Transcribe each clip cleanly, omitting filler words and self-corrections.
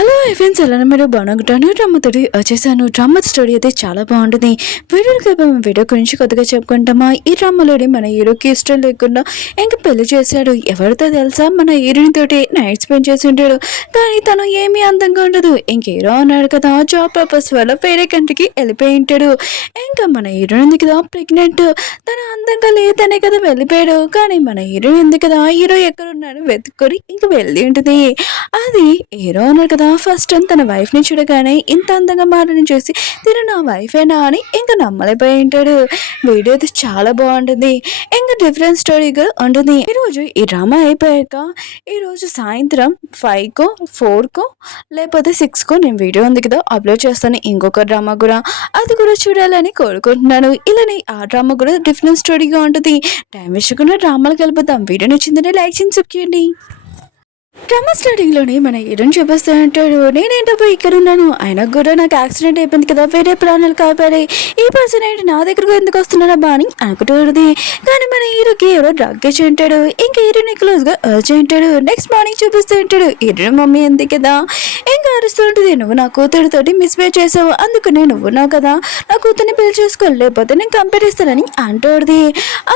Hello friends, ఎలా మీరు బాగుంటాను. డ్రామాతోటి వచ్చేసాను. డ్రామా స్టోరీ అయితే చాలా బాగుంటుంది. వీడియో గురించి కొద్దిగా చెప్పుకుంటామా. ఈ డ్రామాలోని మన హీరోకి ఇష్టం లేకుండా ఇంక పెళ్లి చేశాడు. ఎవరితో తెలుసా, మన హీరోయిన్ తోటి నైట్ స్పెండ్ చేసి ఉంటాడు. కానీ తను ఏమీ అందంగా ఉండదు. ఇంక హీరో అన్నాడు కదా, జాబ్ పర్పస్ వల్ల వేరే కంట్రీకి వెళ్ళిపోయి ఉంటాడు. ఇంకా మన హీరోయిన్ ఉంది కదా ప్రెగ్నెంట్. తను అందంగా లేదనే కదా వెళ్ళిపోయాడు. కానీ మన హీరోయిన్ ఉంది కదా, హీరో ఎక్కడున్నాడు వెతుక్కొని ఇంక వెళ్ళి ఉంటుంది. అది హీరో అన్నాడు కదా, ఫస్ట్ టైం తన వైఫ్ని చూడగానే ఇంత అందంగా మారని చూసి తిను నా వైఫేనా అని ఇంకా నమ్మలేకపోయి ఉంటాడు. వీడియో అయితే చాలా బాగుంటుంది. ఇంకా డిఫరెంట్ స్టోరీగా ఉంటుంది. ఈరోజు ఈ డ్రామా అయిపోయాక ఈరోజు సాయంత్రం 5కో 4కో లేకపోతే 6కో నేను వీడియో ఉంది కదా అప్లోడ్ చేస్తాను. ఇంకొక డ్రామా కూడా, అది కూడా చూడాలని కోరుకుంటున్నాను. ఇలానే ఆ డ్రామా కూడా డిఫరెంట్ స్టోరీగా ఉంటుంది. టైం వేసుకున్న డ్రామాలకు వెళ్ళిపోతాం. వీడియో నచ్చిందంటే లైక్ చేసి సబ్స్క్రైబ్. డ్రామా స్టార్టింగ్లోనే మన హీరోని చూపిస్తూ ఉంటాడు. నేనేంటప్పుడు ఇక్కడ ఉన్నాను, అయినా కూడా నాకు యాక్సిడెంట్ అయిపోయింది కదా, వేరే ప్రాణాలు కాపాడాయి. ఈ పర్సన్ ఏంటి నా దగ్గరకు ఎందుకు వస్తున్నారా బా అని అనుకుంటుంది. కానీ మన హీరోకి ఎవరో డ్రగ్ ఇచ్చి ఉంటాడు. ఇంకా హీరోని క్లోజ్గా అర్చి ఉంటాడు. నెక్స్ట్ మార్నింగ్ చూపిస్తూ ఉంటాడు. హీరో మమ్మీ ఉంది కదా, ఇంకా అరుస్తూ ఉంటుంది, నువ్వు నా కూతురుతోటి మిస్బిహేవ్ చేసావు, అందుకనే నువ్వు నా కదా నా కూతుర్ని పెళ్లి చేసుకో, లేకపోతే నేను కంపేర్ ఇస్తానని అంటుంది.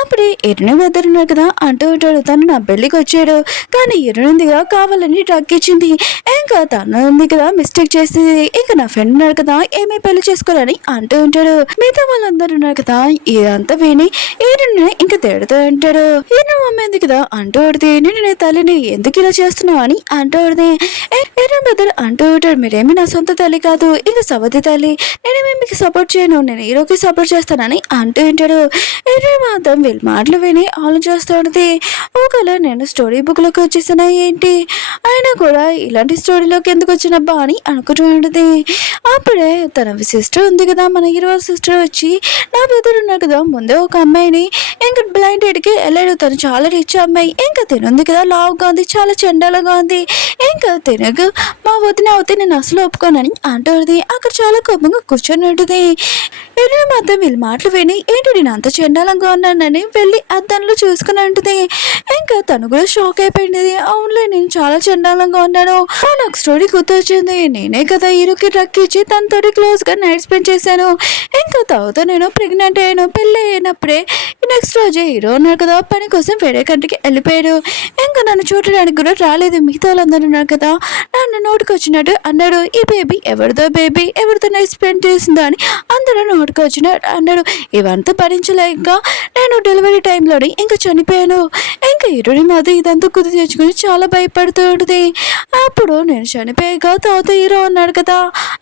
అప్పుడే హీరోని వెదరున్నాడు కదా అంటూ ఉంటాడు, తను నా పెళ్ళికి వచ్చాడు కానీ హీరోనిందిగా కావాలని డ్రగ్ ఇచ్చింది. ఇంకా తను ఉంది కదా మిస్టేక్ చేసింది. ఇంకా నా ఫ్రెండ్ ఉన్నాడు కదా ఏమీ పెళ్లి చేసుకోవాలని అంటూ ఉంటాడు. మిగతా వాళ్ళందరూ ఉన్నారు కదా, ఇదంతా విని హీరోని ఇంకా తిడుతూ ఉంటాడు. హీరో మమ్మీ ఉంది కదా అంటూ ఉంటుంది, నేను నీ తల్లిని ఎందుకు ఇలా చేస్తున్నావు అని అంటూ ఉంటుంది. హీరో బ్రదర్ అంటూ ఉంటాడు, మీరేమి నా సొంత తల్లి కాదు, ఇంకా సవతి తల్లి, నేనేమి మీకు సపోర్ట్ చేయను, నేను హీరోకి సపోర్ట్ చేస్తానని అంటూ ఉంటాడు. హీరో మాత్రం వీళ్ళ మాటలు విని ఆలోచిస్తూ ఉంటుంది. ఒకవేళ నేను స్టోరీ బుక్ లోకి వచ్చేసానా ఏంటి, అయినా కూడా ఇలాంటి స్టోరీలోకి ఎందుకు వచ్చినబ్బా అని అనుకుంటూ ఉంటుంది. అప్పుడే తన సిస్టర్ ఉంది కదా, మన హీరో సిస్టర్ వచ్చి, నా బ్రదర్ ఉన్నారు కదా ముందే ఒక అమ్మాయిని ఇంకా బ్లైండ్ డేట్కి వెళ్ళాడు. తను చాలా రిచ్ అమ్మాయి. ఇంకా తినుంది కదా లావుగా ఉంది, చాలా చండాలంగా ఉంది. ఇంకా తినకు మా వదిన అవుతే నేను అసలు ఒప్పుకోనని అంటుంది. అక్కడ చాలా కోపంగా కూర్చొని ఉంటుంది. వెళ్ళిన మాత్రం వీళ్ళ మాటలు విని, ఏంటి నేను అంత చండాలంగా ఉన్నానని వెళ్ళి అద్దంలో చూసుకుని ఉంటుంది. ఇంకా తను కూడా షాక్ అయిపోయింది. అవునులే, నేను చాలా చండాలంగా ఉన్నాను, నాకు స్టోరీ గుర్తొచ్చింది, నేనే కదా హీరోకి డ్రగ్ ఇచ్చి తనతోటి క్లోజ్గా నైట్ స్పెండ్ చేశాను. ఇంకా తర్వాత నేను ప్రెగ్నెంట్ అయ్యాను. పెళ్ళి అయినప్పుడే నెక్స్ట్ రోజే హీరో ఉన్నారు కదా పని కోసం వేరే కంట్రీకి వెళ్ళిపోయాడు. ఇంకా నన్ను చూడడానికి కూడా రాలేదు. మిగతా వాళ్ళందరూ ఉన్నారు కదా, నన్ను నోటికి వచ్చినట్టు అన్నాడు, ఈ బేబీ ఎవరిదో బేబీ, ఎవరితో నైట్ స్పెండ్ చేసిందో అని అందరూ నోటికి వచ్చినట్టు అన్నాడు. ఇవంతా భరించలేక నేను డెలివరీ టైంలోని ఇంకా చనిపోయాను. ఇంకా హీరోని మాత్రం ఇదంతా కుది తెచ్చుకుని చాలా భయపడుతూ ఉంటుంది. అప్పుడు నేను చనిపోయాక తర్వాత హీరో అన్నాడు కదా,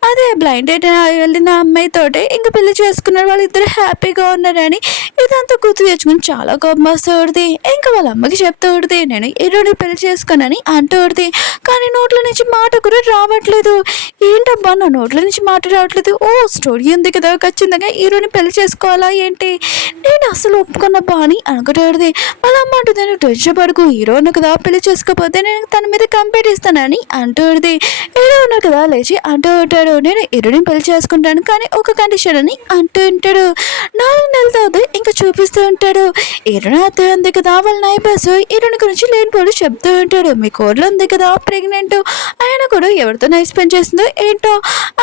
అదే బ్లైండ్ డేట్ వెళ్ళిన అమ్మాయితోటి ఇంకా పెళ్లి చేసుకున్నారు, వాళ్ళిద్దరు హ్యాపీగా ఉన్నారని ఇదంతా గుర్తు తెచ్చుకుని చాలా కోపం వస్తూ ఉంటుంది. ఇంకా వాళ్ళ అమ్మకి చెప్తూ ఉంటుంది, నేను హీరోని పెళ్లి చేసుకున్నానని అంటూ ఉంటుంది. కానీ నోట్ల నుంచి మాట కూడా రావట్లేదు. ఏంటబ్బా నా నోట్ల నుంచి మాట రావట్లేదు, ఓ స్టోరీ ఉంది కదా ఖచ్చితంగా హీరోని పెళ్లి చేసుకోవాలా ఏంటి, నేను అసలు ఒప్పుకున్నబ్బా అని అనుకుంటుంది. వాళ్ళ అమ్మ అంటుంది, నేను టెన్షన్ పడుకు, హీరో ఉన్న కదా పెళ్లి చేసుకోకపోతే నేను తన మీద కంపేర్ ఇస్తానని అంటుంది. హీరో ఉన్న కదా లేచి అంటూ ఉంటాడు, నేను హీరోని పెళ్లి చేసుకుంటాను కానీ ఒక కండిషన్ అని అంటూ ఉంటాడు. 4 నెలల తర్వాత ఇంకా చూపిస్తూ ఉంటాడు. హీరోని అత్త ఉంది కదా, వాళ్ళ నైబర్స్ హీరోని గురించి లేనిపోడు చెప్తూ ఉంటాడు. మీ కోడలు ఉంది కదా ప్రెగ్నెంట్, ఆయన కూడా ఎవరితో నైట్ స్పెండ్ చేస్తుందో ఏంటో,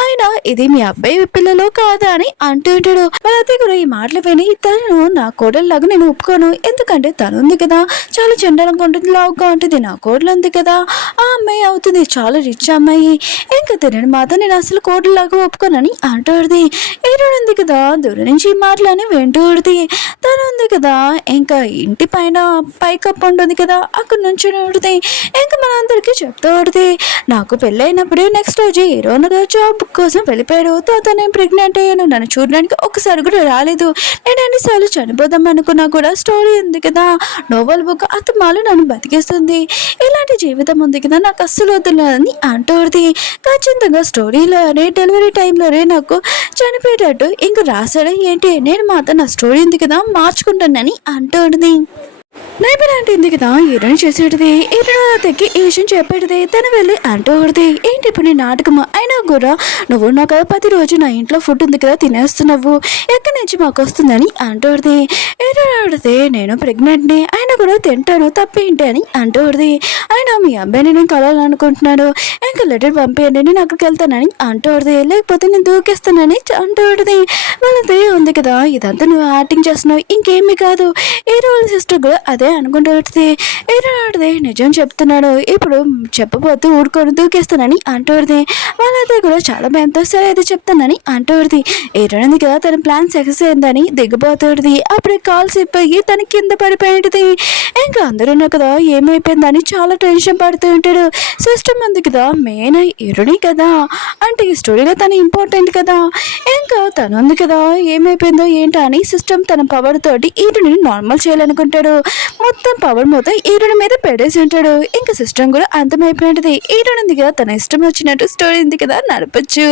ఆయన ఇది మీ అబ్బాయి పిల్లలో కాదా అని అంటూ ఉంటాడు. వాళ్ళ అత్త కూడా ఈ మాటలు విని, తను నా కోడల్లాగా నేను ఒప్పుకోను, ఎందుకంటే తను ఉంది కదా చాలా చండాలంగా ఉంటుంది, లావుగా ఉంటుంది, నా కోడలు ఉంది కదా ఆ అమ్మాయి అవుతుంది చాలా రిచ్ అమ్మాయి, ఇంకా తినని మాత్రం నేను అసలు కోడల్లాగా ఒప్పుకోనని అంటుంది. హీరోయిన్ ఉంది కదా దూరం నుంచి మాటలని వింటూడుతుంది. తను ఉంది కదా ఇంకా ఇంటి పైన పైకప్పు ఉంటుంది కదా అక్కడ నుంచి ఉంటుంది. ఇంకా మనందరికీ చెప్తూ ఉంటుంది, నాకు పెళ్ళైనప్పుడే నెక్స్ట్ రోజు హీరో జాబ్ కోసం వెళ్ళిపోయాడు, తర్వాత నేను ప్రెగ్నెంట్ అయ్యాను, నన్ను చూడడానికి ఒకసారి కూడా రాలేదు, నేను ఎన్నిసార్లు చనిపోదాం అనుకున్నా కూడా స్టోరీ ఉంది కదా నోవెల్ బుక్ అత్తమాలు నన్ను బతికేస్తుంది, ఇలాంటి జీవితం ఉంది కదా నాకు అస్సలు వద్దులని అంటుంది. ఖచ్చితంగా స్టోరీలోనే డెలివరీ టైంలోనే నాకు చనిపోయేటట్టు ఇంకా రాశాడు ఏంటి, నేను మాత్రం నా స్టోరీ ఉంది కదా మార్చుకుంటానని అంటుంది. నైబర్ ఆంటీ ఉంది కదా హీరోని చేసేటిది హీరో తగ్గి ఈ విషయం చెప్పేటిది తను వెళ్ళి అంటూ కొడితే ఏంటి ఇప్పుడు నీ నాటకమా అయినా కూడా నువ్వు నాకు ప్రతిరోజు నా ఇంట్లో ఫుడ్ ఉంది కదా తినేస్తున్నావు ఎక్కడి నుంచి మాకు వస్తుందని అంటూడిది హీరో ఆడితే నేను ప్రెగ్నెంట్ని అయినా కూడా తింటాను తప్పేంటి అని అంటూడిది అయినా మీ అబ్బాయిని నేను కలాలనుకుంటున్నాను ఇంకా లెటర్ పంపేయండి నేను అక్కడికి వెళ్తానని అంటూడిది లేకపోతే నేను దూకేస్తానని అంటూడిది వాళ్ళదే ఉంది కదా ఇదంతా నువ్వు యాక్టింగ్ చేస్తున్నావు ఇంకేమీ కాదు హీరో వాళ్ళ సిస్టర్ కూడా అదే అనుకుంటూ ఏనాడిది నిజం చెప్తున్నాడు ఇప్పుడు చెప్పబోతూ ఊరుకొని దూకేస్తానని అంటూడిది వాళ్ళైతే కూడా చాలా భయంతో సరే అయితే చెప్తానని అంటూడిది ఏనాడింది కదా తన ప్లాన్ సక్సెస్ అయిందని దిగిపోతాడుది అప్పుడే కాల్ అయిపోయి తన కింద పడిపోయేది ఇంకా అందరూ కదా ఏమైపోయిందని చాలా టెన్షన్ పడుతూ ఉంటాడు సిస్టమ్ ఉంది కదా మెయిన్ హీరోని కదా అంటే ఈ స్టోరీలో తను ఇంపార్టెంట్ కదా ఇంకా తను ఉంది కదా ఏమైపోయిందో ఏంటో అని సిస్టమ్ తన పవర్ తోటి హీరోని నార్మల్ చేయాలనుకుంటాడు మొత్తం పవర్ మొత్తం హీరోని మీద పెడేసి ఉంటాడు ఇంకా సిస్టమ్ కూడా అంతమైపోయినది హీరోని ఉంది కదా తన ఇష్టం వచ్చినట్టు స్టోరీ ఉంది కదా నడపచ్చు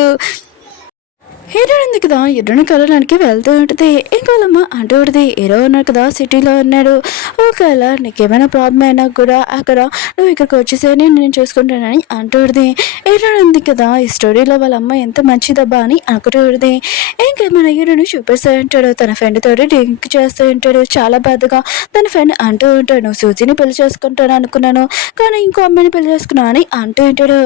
హీరో ఉంది కదా హీరోని కలవడానికి వెళ్తూ ఉంటుంది ఇంకోళ్ళమ్మ అంటూ ఉంటుంది హీరో ఉన్నాడు కదా సిటీలో ఉన్నాడు ఒకవేళ నీకేమైనా ప్రాబ్లం అయినా కూడా అక్కడ నువ్వు ఇక్కడికి వచ్చేసే నేను చూసుకుంటానని అంటూ ఉంటుంది హీరో ఉంది కదా ఈ స్టోరీలో వాళ్ళ అమ్మ ఎంత మంచిదబ్బా అని అనుకుంటూ ఉంటుంది ఇంకా మన హీరోని చూపిస్తూ ఉంటాడు తన ఫ్రెండ్ తోటి డ్రింక్ చేస్తూ ఉంటాడు చాలా బాధగా తన ఫ్రెండ్ అంటూ ఉంటాడు నువ్వు సూజీని పెళ్లి చేసుకుంటాను అనుకున్నాను కానీ ఇంకో అమ్మాయిని పెళ్లి చేసుకున్నా అని అంటూ ఉంటాడు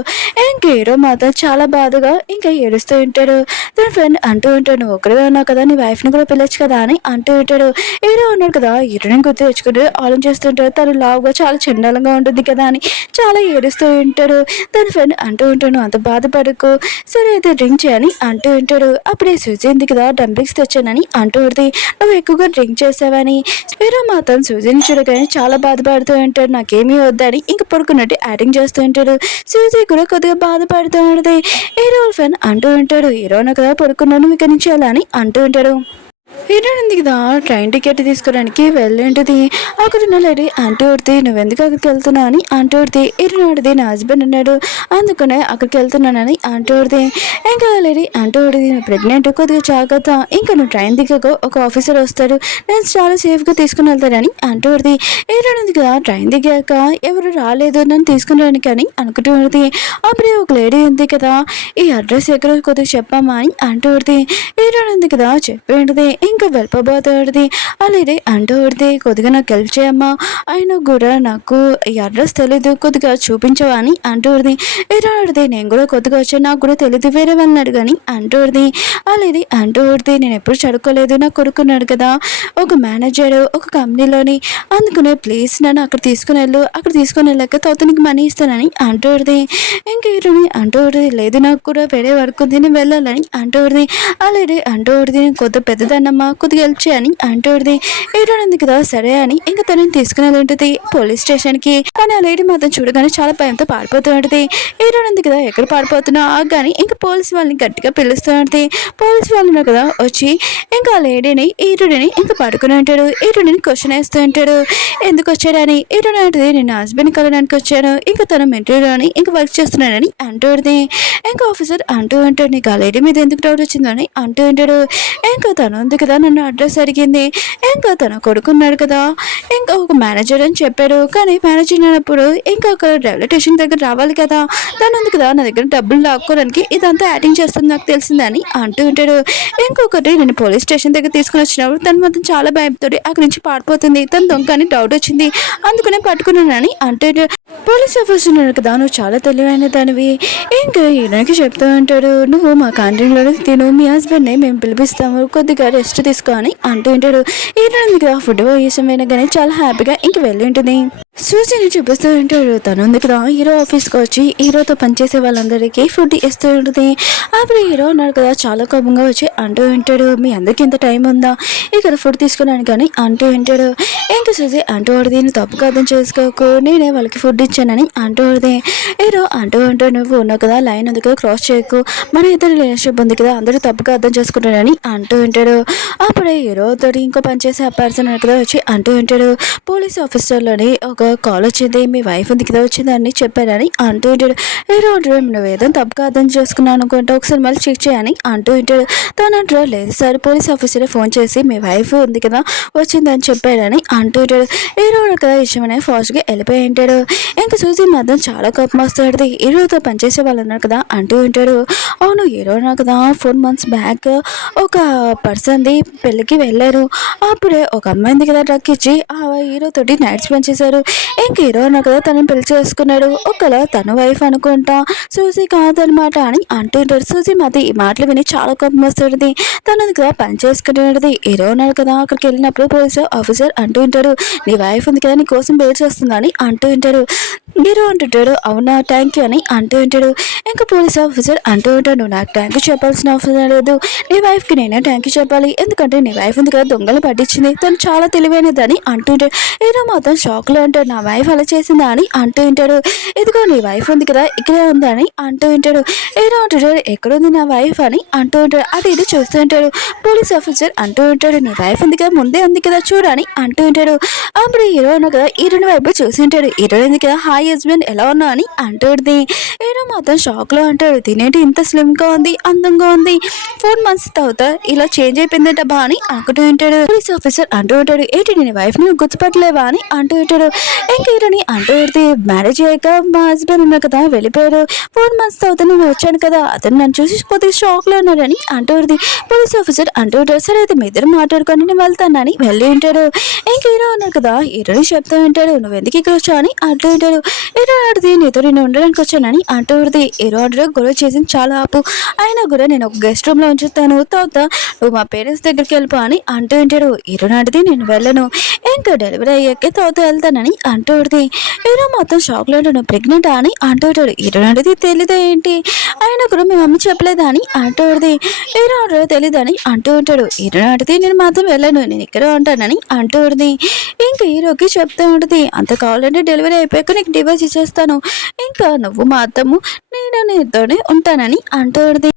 ఇంక హీరో మాత్రం చాలా బాధగా ఇంకా ఏడుస్తూ ఉంటాడు తన ఫ్రెండ్ అంటూ ఉంటాడు నువ్వు ఒకరిగా ఉన్నావు కదా నీ వైఫ్ని కూడా పిల్లచ్చు కదా అని అంటూ ఉంటాడు హీరో ఉన్నాడు కదా హీరోని గుర్తు తెచ్చుకుంటూ ఆలోచిస్తుంటాడు తను లావుగా చాలా చండాలంగా ఉంటుంది కదా అని చాలా ఏడుస్తూ ఉంటాడు తన ఫ్రెండ్ అంటూ ఉంటాడు అంత బాధపడకు సరే అయితే డ్రింక్ చేయని అంటూ ఉంటాడు అప్పుడే సూజీ కదా డంబ్లింగ్స్ తెచ్చానని అంటూ ఉంటుంది నువ్వు ఎక్కువగా డ్రింక్ చేసావని హీరో మాత్రం సూజీని చూడగానే చాలా బాధపడుతూ ఉంటాడు నాకేమీ వద్దని ఇంక పడుకున్నట్టు యాక్టింగ్ చేస్తూ ఉంటాడు సూజీ కూడా కొద్దిగా బాధపడుతూ ఉంటుంది హీరో ఫ్రెండ్ అంటూ ఉంటాడు హీరోను కదా పడుకున్నాను ఇక నుంచి అలా అని అంటూ ఉంటాడు హీరో ఉంది కదా ట్రైన్ టికెట్ తీసుకోవడానికి వెళ్ళేంటిది అక్కడ ఉన్న లేడీ అంటూ ఉడితే నువ్వెందుకు అక్కడికి వెళ్తున్నావు అని అంటూ ఉడితే హీరో అడితే నా హస్బెండ్ ఉన్నాడు అందుకనే అక్కడికి వెళ్తున్నానని అంటూ ఉడితే ఇంకా లేడీ అంటూ ఉడిది నువ్వు ప్రెగ్నెంట్ కొద్దిగా జాగ్రత్త ఇంకా నువ్వు ట్రైన్ దిగక ఒక ఆఫీసర్ వస్తాడు నేను చాలా సేఫ్గా తీసుకుని వెళ్తానని అంటూ ఉడిది హీరో ఉంది కదా ట్రైన్ దిగాక ఎవరు రాలేదు నన్ను తీసుకుని కానీ అనుకుంటూ ఉడిది అప్పుడే ఒక లేడీ ఉంది కదా ఈ అడ్రస్ ఎక్కడ కొద్దిగా చెప్పామా అని అంటూ ఉడిది హీరో ఉంది కదా చెప్పేంటిది ఇంకా వెళ్ళిపోబోతాడిది అలాగే అంటూ ఉడితే కొద్దిగా నాకు హెల్ప్ చేయమ్మా అయినా కూడా నాకు ఈ అడ్రస్ తెలీదు కొద్దిగా చూపించవా అని అంటూ ఉడిది వేరే ఆడితే నేను కూడా కొద్దిగా వచ్చాను నాకు కూడా తెలీదు వేరే వాళ్ళని కానీ అంటూ ఉడిది అలాగే అంటూ ఉడితే నేను ఎప్పుడు చదువుకోలేదు నాకు కొడుకున్నాడు కదా ఒక మేనేజర్ ఒక కంపెనీలోని అందుకనే ప్లీజ్ నన్ను అక్కడ తీసుకుని వెళ్ళు అక్కడ తీసుకుని వెళ్ళాక తర్వాత నీకు మనీ ఇస్తానని అంటూ ఉడిది ఇంక హీరోని అంటూ ఉడిది లేదు నాకు కూడా వేరే వర్క్ ఉంది నేను వెళ్ళాలని అంటూ ఉడిది అలాగే అంటూ ఉడిది కొద్ది పెద్దదన్నమ్మా కొద్దిగా హెల్ప్ చేయని అంటూడిది హీరో ఉంది కదా సరే అని ఇంకా తనని తీసుకుని ఉంటుంది పోలీస్ స్టేషన్కి కానీ ఆ లేడీ మాత్రం చూడగానే చాలా భయంతో పారిపోతూ ఉంటుంది హీరో ఉంది కదా ఎక్కడ పారిపోతున్నా కానీ ఇంకా పోలీస్ వాళ్ళని గట్టిగా పిలుస్తూ ఉంటుంది పోలీస్ వాళ్ళు కదా వచ్చి ఇంకా ఆ లేడీని హీరోని ఇంకా పడుకుని ఉంటాడు హీరోని క్వశ్చన్ వేస్తూ ఉంటాడు ఎందుకు వచ్చాడని హీరో అంటుంది నేను హస్బెండ్ కలడానికి వచ్చాను ఇంకా తన మెంటరీలోని ఇంకా వర్క్ చేస్తున్నాడని అంటూడిది ఇంకా ఆఫీసర్ అంటూ ఉంటాడు నీకు ఆ లేడీ మీద ఎందుకు డౌట్ వచ్చిందని అంటూ ఉంటాడు ఇంకా తను ఉంది కదా నన్ను అడ్రస్ అడిగింది ఇంకా తన కొడుకున్నాడు కదా ఇంకా ఒక మేనేజర్ అని చెప్పాడు కానీ మేనేజర్ అయినప్పుడు ఇంకా ఒక రైల్వే స్టేషన్ దగ్గర రావాలి కదా తను ఉంది కదా నా దగ్గర డబ్బులు లాక్కోవడానికి ఇదంతా యాక్టింగ్ చేస్తుంది నాకు తెలిసిందని అంటూ ఉంటాడు ఇంకొకటి నేను పోలీస్ స్టేషన్ దగ్గర తీసుకుని వచ్చినప్పుడు తను మాత్రం చాలా భయపడుతుంది అక్కడి నుంచి పారిపోతుంది తను దొంగ అని డౌట్ వచ్చింది అందుకనే పట్టుకున్నానని అంటూ పోలీస్ ఆఫీసర్ ఉన్నాడు కదా నువ్వు చాలా తెలివైన దానివి ఇంకా ఈయనకి చెప్తూ ఉంటాడు నువ్వు మా క్యాంటీన్లో తిను మీ హస్బెండ్ని మేము పిలిపిస్తాము కొద్దిగా రెస్ట్ తీసుకో అని అంటూ ఉంటాడు ఈయన కదా ఫుడ్ వేసం కానీ చాలా హ్యాపీగా ఇంక వెళ్ళి ఉంటుంది సూజీని చూపిస్తూ ఉంటాడు తను ఉంది కదా హీరో ఆఫీస్కి వచ్చి హీరోతో పనిచేసే వాళ్ళందరికీ ఫుడ్ ఇస్తూ ఉంటుంది అప్పుడు హీరో ఉన్నాడు కదా చాలా కోపంగా వచ్చి అంటూ ఉంటాడు మీ అందరికీ ఇంత టైం ఉందా ఇక్కడ ఫుడ్ తీసుకున్నాను కానీ అంటూ ఉంటాడు ఇంకా సూజీ అంటూ వాడిది నేను తప్పుగా అర్థం చేసుకోకు నేనే వాళ్ళకి ఫుడ్ ఇచ్చానని అంటూ వాడిది హీరో అంటూ ఉంటాడు నువ్వు ఉన్నావు కదా లైన్ ఉంది కదా క్రాస్ చేయకు మన ఇద్దరు రిలేషన్షిప్ ఉంది కదా అందరూ తప్పుగా అర్థం చేసుకుంటాడని అంటూ ఉంటాడు అప్పుడే హీరోతో ఇంకో పనిచేసే ఆ పర్సన్ కదా వచ్చి అంటూ ఉంటాడు పోలీస్ ఆఫీసర్లోని ఒక ఒక కాల్ వచ్చింది, మీ వైఫ్ ఉంది కదా వచ్చిందని చెప్పారని అంటూ ఉంటాడు. హీరో అంటాడు, నువ్వు ఏదో తప్పుగా అర్థం చేసుకున్నాను అనుకుంటే ఒకసారి మళ్ళీ చెక్ చేయని అంటూ ఉంటాడు. తను అంటాడు, లేదు సార్ పోలీస్ ఆఫీసర్ ఫోన్ చేసి మీ వైఫ్ ఉంది కదా వచ్చిందని చెప్పారని అంటూ ఉంటాడు. హీరో కదా ఇష్టమనే ఫాస్ట్గా వెళ్ళిపోయి ఉంటాడు. ఇంకా చూసి మాత్రం చాలా కోపం వస్తాడు. హీరోతో పనిచేసే వాళ్ళు ఉన్నారు కదా అంటూ ఉంటాడు. అవును హీరో ఉన్నారు కదా 4 months బ్యాక్ ఒక పర్సన్ది పెళ్ళికి వెళ్ళారు. అప్పుడే ఒక అమ్మాయింది కదా ట్రక్ ఇచ్చి ఆ హీరో తోటి నైట్ స్పెండ్ చేశారు. ఇంక హీరో ఉన్నారు కదా తనని పెళ్లి చేసుకున్నాడు. ఒకవేళ తన వైఫ్ అనుకుంటా సూజీ కాదనమాట అని అంటుంటారు. సూజీ మాది ఈ మాటలు విని చాలా కోపం వస్తుంది. తనది కదా పని చేసుకునేది. హీరో ఉన్నారు కదా అక్కడికి వెళ్ళినప్పుడు పోలీస్ ఆఫీసర్ అంటూ ఉంటాడు, నీ వైఫ్ ఉంది కదా నీ కోసం వెయిట్ చేస్తుందని అంటూ ఉంటాడు. హీరో అంటుంటాడు, అవునా థ్యాంక్ యూ అని అంటూ ఉంటాడు. ఇంకా పోలీస్ ఆఫీసర్ అంటూ ఉంటాడు, నాకు థ్యాంక్ యూ చెప్పాల్సిన అవసరం లేదు, నీ వైఫ్కి నేనే థ్యాంక్ యూ చెప్పాలి, ఎందుకంటే నీ వైఫ్ ఉంది కదా దొంగలు పట్టించింది, తను చాలా తెలివైనదని అంటూ ఉంటాడు. హీరో మాత్రం షాక్లో ఉంటాడు, నా వైఫ్ అలా చేసిందా అని అంటూ ఉంటాడు. ఇదిగో నీ వైఫ్ ఉంది కదా ఇక్కడే ఉందని అంటూ ఉంటాడు. హీరో అంటుంటాడు, ఎక్కడుంది నా వైఫ్ అని అంటూ ఉంటాడు. అది ఇది చూస్తూ ఉంటాడు. పోలీస్ ఆఫీసర్ అంటూ ఉంటాడు, నీ వైఫ్ ఉంది కదా ముందే ఉంది కదా చూడని అంటూ ఉంటాడు. అప్పుడు హీరో ఉన్నా కదా హీరోని వైపు చూసి ఉంటాడు. హీరో ఉంది కదా హాయ్ హస్బెండ్ ఎలా ఉన్నా అని అంటుంది. హీరో మాత్రం షాక్లో అంటాడు, తినేటి ఇంత స్లిమ్గా ఉంది అందంగా ఉంది 4 months తర్వాత ఇలా చేంజ్ అయిపోయిందంట బా అని అనుకుంటూ ఉంటాడు. పోలీస్ ఆఫీసర్ అంటూ ఉంటాడు, ఏంటి నేను వైఫ్ ని గుర్తుపట్టలేవా అని అంటూ ఉంటాడు. ఇంకా హీరోని అంటూ ఉంటుంది, మ్యారేజ్ అయ్యాక మా హస్బెండ్ ఉన్నా కదా వెళ్ళిపోయారు, 4 months తర్వాత నేను వచ్చాను కదా అతను నన్ను చూసి కొద్దిగా షాక్లో ఉన్నాడని అంటూ ఉంటుంది. పోలీస్ ఆఫీసర్ అంటూ ఉంటాడు, సరే అయితే మీ ఇద్దరు మాట్లాడుకొని నేను వెళ్తానని వెళ్ళి ఉంటాడు. ఇంక హీరో ఉన్నారు కదా హీరోని చెప్తూ ఉంటాడు, నువ్వు ఎందుకు ఇక్కడ వచ్చావు అని అంటూ ఉంటాడు. హీరో ఆడిది నీతో నేను ఉండడానికి వచ్చానని అంటూ ఉంటుంది. హీరో ఆర్డర్ గొడవ చేసింది చాలా ఆపు, అయినా కూడా నేను ఒక గెస్ట్ రూమ్లో ఉంచుతాను, తర్వాత నువ్వు మా పేరెంట్స్ దగ్గరికి వెళ్ళిపో అని అంటూ ఉంటాడు. హీరో నాటిది నేను వెళ్ళను, ఇంకా డెలివరీ అయ్యాకే తర్వాత వెళ్తానని అంటూ ఉంటుంది. హీరో మొత్తం షాక్లో ఉంటాడు, ప్రెగ్నెంట్ అని అంటూ ఉంటాడు. హీరో నాటిది తెలీదా ఏంటి, అయినా కూడా మీ మమ్మీ చెప్పలేదా అని అంటూ ఉంటుంది. హీరో ఆర్డర్ తెలీదని అంటూ ఉంటాడు. హీరో నాటిది నేను మాత్రం వెళ్ళను, నేను ఇక్కడ ఉంటానని అంటూ ఉంటుంది. ఇంకా హీరోకి చెప్తూ ఉంటుంది, అంత కావాలంటే డెలివరీ అయిపోయాక నీకు డివోర్స్ ఇచ్చేస్తాను, ఇంకా నువ్వు మాత్రము నేను నీతోనే ఉంటానని అంటూ ఉంటుంది.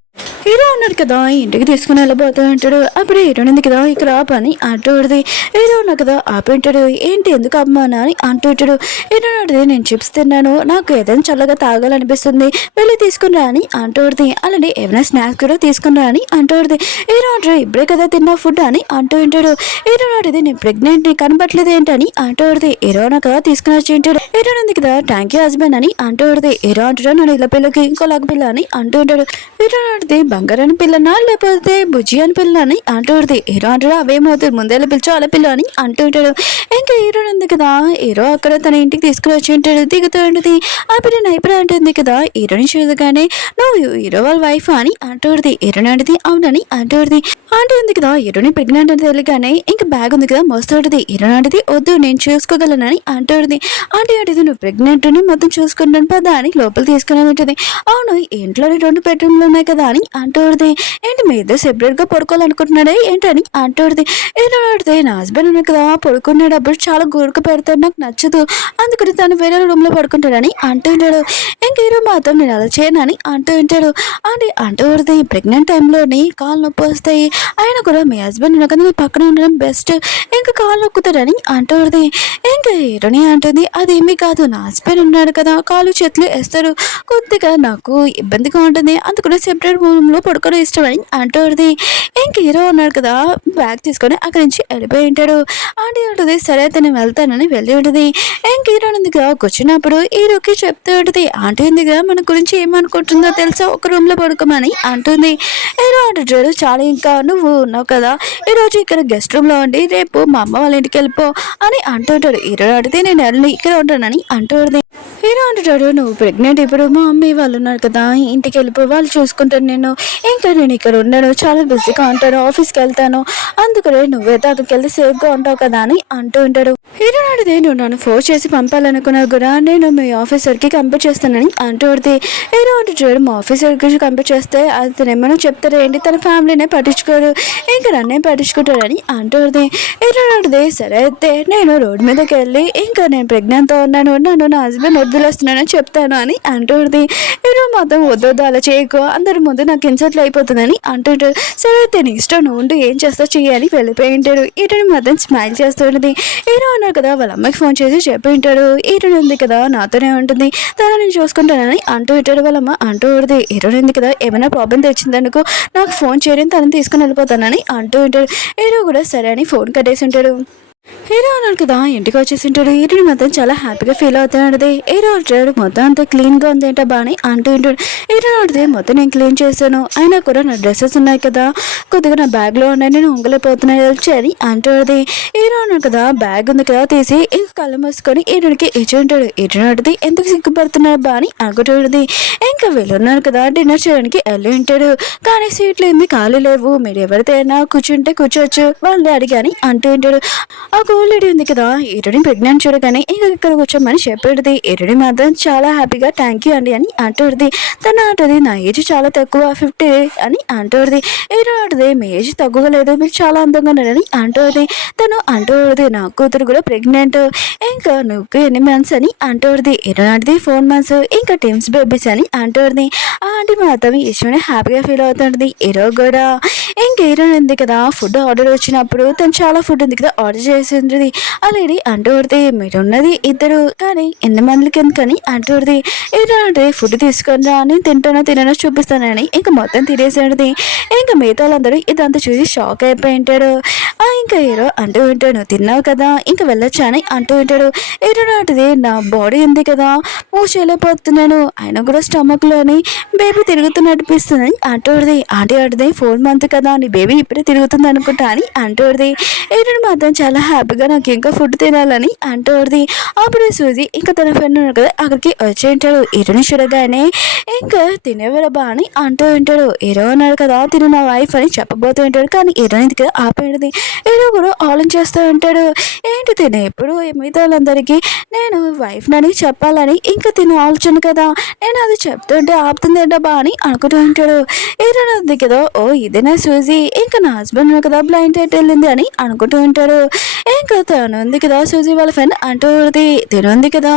హీరో ఉన్నాడు కదా ఇంటికి తీసుకుని వెళ్ళబోతూ ఉంటాడు. అప్పుడు హీరోని ఉంది కదా ఇక్కడ ఆపని అంటూ ఉంటుంది. హీరో ఉన్నా కదా ఆపింటాడు, ఏంటి ఎందుకు అమ్మానా అని అంటూ ఉంటాడు. హీరో నాటిది నేను చిప్స్ తిన్నాను, నాకు ఏదైనా చల్లగా తాగాలనిపిస్తుంది, వెళ్ళి తీసుకుని రా అని అంటూ ఉంటుంది. అలానే ఏమైనా స్నాక్స్ కూడా తీసుకుని రా అని అంటూ ఉంటుంది. హీరో అంటాడు, ఇప్పుడే కదా తిన్నా ఫుడ్ అని అంటూ ఉంటాడు. హీరో నాటిది నేను ప్రెగ్నెంట్ ని కనపట్లేదు ఏంటని అంటూ ఉంటుంది. హీరో నా కదా తీసుకుని వచ్చి ఉంటాడు. హీరో ఉంది కదా థ్యాంక్ యూ హస్బెండ్ అని అంటూ ఉంటుంది. హీరో అంటాడు, నన్ను ఇలా పిల్లకి ఇంకోలాగ పిల్ల అని అంటూ ఉంటాడు. హీరో నాటిది బంగారాన్ని పిల్లనా లేకపోతే బుజ్జి అని పిల్ల అని అంటూ ఉంటుంది. హీరో అంటాడు, అవేమవుతుంది ముందేలా పిలిచో అలా పిల్ల అని అంటూ ఉంటాడు. ఇంకా హీరో ఉంది కదా హీరో అక్కడ తన ఇంటికి తీసుకుని వచ్చి ఉంటాడు. దిగుతూ ఉంటుంది. అప్పుడు నైపురా అంటుంది కదా హీరోని చూడగానే, నువ్వు హీరో వాళ్ళ వైఫ్ అని అంటూ ఉంటుంది. హీరోని అంటుంది, అవునని అంటూ ఉంటుంది. ఆంటీ ఉంది కదా హీరోని ప్రెగ్నెంట్ అని తెలియగానే ఇంకా బ్యాగ్ ఉంది కదా మోస్తుంది. హీరోని అంటుంది, వద్దు నేను చూసుకోగలనని అంటూ ఉంటుంది. ఆంటీ అంటుంది, నువ్వు ప్రెగ్నెంట్ ని మొత్తం చూసుకుంటాను పదా అని లోపల తీసుకుని ఉంటుంది. అవును ఇంట్లోని 2 bedroomలు ఉన్నాయి కదా అని అంటూడిది. ఏంటి మీ ఇద్దరు సెపరేట్ గా పడుకోవాలనుకుంటున్నాడే ఏంటని అంటూడిది. ఏదో ఆడితే నా హస్బెండ్ ఉన్నా కదా పడుకునేటప్పుడు చాలా గురక పెడతాడు, నాకు నచ్చదు, అందుకని తను వేరే రూమ్ లో పడుకుంటాడని అంటుంటాడు. ఇంక హీరో మాత్రం నేను అలా చేయనని అంటూ ఉంటాడు. అని అంటూడిది, ప్రెగ్నెంట్ టైంలోని కాళ్ళు నొప్పి వస్తాయి, అయినా కూడా మీ హస్బెండ్ ఉన్నా కదా మీ పక్కన ఉండడం బెస్ట్, ఇంకా కాళ్ళు నొక్కుతాడని అంటూడిది. ఇంకా హీరోని అంటుంది, అదేమీ కాదు నా హస్బెండ్ ఉన్నాడు కదా కాళ్ళు చేతులు వేస్తారు, కొద్దిగా నాకు ఇబ్బందిగా ఉంటుంది, అందుకని సెపరేట్ రూమ్ లో పడుకోవడం ఇష్టం అని అంటుంది. ఇంక హీరో ఉన్నాడు కదా బ్యాగ్ తీసుకొని అక్కడి నుంచి వెళ్ళిపోయి ఉంటాడు. ఆంటీ ఉంటుంది, సరే అయితే నేను వెళ్తానని వెళ్ళి ఉంటుంది. ఇంక హీరో ఉందిగా కూర్చున్నప్పుడు హీరోకి చెప్తూ ఉంటుంది, ఆంటీ ఉందిగా మన గురించి ఏమనుకుంటుందో తెలుసా, ఒక రూమ్ లో పడుకోమని అంటుంది. హీరో అంటాడు, చాలా ఇంకా నువ్వు ఉన్నావు కదా ఈరోజు ఇక్కడ గెస్ట్ రూమ్ లో ఉండి రేపు మా అమ్మ వాళ్ళ ఇంటికి వెళ్ళిపో అని అంటుంటాడు. హీరో అడిగితే నేను వెళ్ళి ఇక్కడ ఉంటానని అంటుంది. హీరో అంటాడు, నువ్వు ప్రెగ్నెంట్, ఇప్పుడు మా మమ్మీ వాళ్ళు ఉన్నారు కదా ఇంటికి వెళ్ళిపో, వాళ్ళు చూసుకుంటాను నేను, ఇంకా నేను ఇక్కడ ఉన్నాను చాలా బిజీగా ఉంటాను, ఆఫీస్కి వెళ్తాను, అందుకనే నువ్వైతే అక్కడికి వెళ్తే సేఫ్గా ఉంటావు కదా అని అంటూ ఉంటాడు. హీరో అడిగితే నువ్వు నన్ను ఫోర్స్ చేసి పంపాలనుకున్నా కూడా నేను మీ ఆఫీసర్కి కంప్లీట్ చేస్తానని అంటూ ఉంటుంది. హీరో అంటాడు, మా ఆఫీసర్కి కంప్లీట్ చేస్తే అతను ఏమైనా చెప్తారు ఏంటి, తన ఫ్యామిలీనే పట్టించుకోరు, ఇంకా నన్నే పట్టించుకుంటాడని అంటుంది. హీరో అడిగితే సరే అయితే నేను రోడ్డు మీదకి వెళ్ళి ఇంకా నేను ప్రెగ్నెంట్తో ఉన్నాను, నన్ను నా హస్బెండ్ వదిలేస్తున్నానని చెప్తాను అని అంటుంది. హీరో మాత్రం వద్దొద్దు అలా చేయకు, అందరి ముందు నాకు ఇన్సల్ట్ అయిపోతుందని అంటుంటాడు. సరే అయితే నీ ఇష్టం, నువ్వు ఉండు, ఏం చేస్తా చెయ్యాలి వెళ్ళిపోయి ఉంటాడు. ఈటని మాత్రం స్మైల్ చేస్తుంటుంది. హీరో ఉన్నారు కదా వాళ్ళ అమ్మకి ఫోన్ చేసి చెప్పి ఉంటాడు, ఈటని ఉంది కదా నాతోనే ఉంటుంది, తను నేను చూసుకుంటానని అంటూ ఉంటాడు. వాళ్ళమ్మ అంటూ ఉంటుంది, హీరో ఉంది కదా ఏమైనా ప్రాబ్లం తెచ్చిందనుకో నాకు ఫోన్ చేయడం, తనని తీసుకుని వెళ్ళిపోతానని అంటూ ఉంటాడు. హీరో కూడా సరే అని ఫోన్ కట్టేసి ఉంటాడు. హీరో అన్నాడు కదా ఇంటికి వచ్చేసి ఉంటాడు. హీరోని మొత్తం చాలా హ్యాపీగా ఫీల్ అవుతున్నాడు. హీరో అంటాడు మొత్తం అంతా క్లీన్గా ఉంది ఏంటో బాగా అంటూ ఉంటాడు. హీరో అడితే మొత్తం నేను క్లీన్ చేశాను, అయినా కూడా నా డ్రెస్సెస్ ఉన్నాయి కదా కొద్దిగా నా బ్యాగ్లో ఉన్నాయి, నేను ఉంగలిపోతున్నాయి అని అంటాడు. హీరో అన్నాడు కదా బ్యాగ్ ఉంది కదా తీసి ఇంక కళ్ళు మూసుకొని హీరోనికి ఇచ్చి ఉంటాడు. హీరో అడితే ఎందుకు సిగ్గుపడుతున్నారు బా అని అనుకుంటుంది. ఇంకా వెళ్ళున్నాడు కదా డిన్నర్ చేయడానికి వెళ్ళి ఉంటాడు. కానీ సీట్లు ఏమి ఖాళీ లేవు, మీరు ఎవరితోనైనా కూర్చుంటే కూర్చోవచ్చు వాళ్ళు అడిగాని అంటూ ఉంటాడు. ఆ గోల్డ్ ఉంది కదా హీరోని ప్రెగ్నెంట్ చూడగానే ఇంకా ఇక్కడ కూర్చోమని చెప్పేది. హీరోని మాత్రం చాలా హ్యాపీగా థ్యాంక్ యూ అండి అని అంటుంది. తను అంటది నా ఏజ్ చాలా తక్కువ 50 అని అంటుంది. హీరో అంటది మీ ఏజ్ తక్కువ లేదు, మీరు చాలా అందంగా ఉన్నారని అంటుంది. తను అంటుంది నా కూతురు కూడా ప్రెగ్నెంట్, ఇంకా నువ్వు ఎన్ని మంత్స్ అని అంటుంది. హీరో అంటది 4 months, ఇంకా టిమ్స్ బేబీస్ అని అంటుంది. ఆ ఆంటీ మాత్రం ఈశ్వని హ్యాపీగా ఫీల్ అవుతుంది. హీరో కూడా ఇంకా హీరో ఉంది కదా ఫుడ్ ఆర్డర్ వచ్చినప్పుడు తను చాలా ఫుడ్ ఉంది కదా ఆర్డర్ చేసింది. ఆ లేడీ అంటూడితే మీరున్నది ఇద్దరు కానీ ఎన్ని మందికి ఎందుకని అంటూడిది. ఏంటంటే ఫుడ్ తీసుకొని రా అని తిననో చూపిస్తానని ఇంకా మొత్తం తినేసేది. ఇంకా మిగతా వాళ్ళందరూ ఇదంతా చూసి షాక్ అయిపోయి ఉంటాడు. ఇంకా హీరో అంటూ ఉంటాడు తిన్నావు కదా ఇంకా వెళ్ళొచ్చా అని అంటూ ఉంటాడు. హీరో నాటిది నా బాడీ ఉంది కదా మూవ్ చేయలేకపోతున్నాను, అయినా కూడా స్టమక్లోని బేబీ తిరుగుతున్నట్టు అనిపిస్తుంది అంటూడిది. ఆంటీ ఆడిది 4 months కదా నీ బేబీ ఇప్పుడే తిరుగుతుంది అనుకుంటా అని అంటూడిది. హీరోని మాత్రం చాలా హ్యాపీగా నాకు ఇంకా ఫుడ్ తినాలని అంటూడిది. అప్పుడు సూజీ ఇంకా తన ఫ్రెండ్ ఉన్నాడు కదా అక్కడికి వచ్చి ఉంటాడు. హీరోని చూడగానే ఇంకా తినేవరా బా అని అంటూ ఉంటాడు. హీరో అన్నాడు కదా తిను నా వైఫ్ అని చెప్పబోతూ ఉంటాడు. కానీ హీరోని దగ్గర ఆపేది. హీరో కూడా ఆలోచన చేస్తూ ఉంటాడు, ఏంటి తినే ఎప్పుడు మిగతా వాళ్ళందరికీ నేను వైఫ్ నని చెప్పాలని ఇంకా తిను ఆలోచన కదా, నేను అది చెప్తుంటే ఆపుతుంది ఏంటో బా అని అనుకుంటూ ఉంటాడు. హీరో ఉంది కదా ఓ ఇదేనా సూజీ, ఇంకా నా హస్బెండ్ కదా బ్లైండ్ డేట్ వెళ్ళింది అని అనుకుంటూ ఉంటాడు. ఇంకా తను ఉంది కదా సూజీ వాళ్ళ ఫ్రెండ్ అంటుంది తిను ఉంది కదా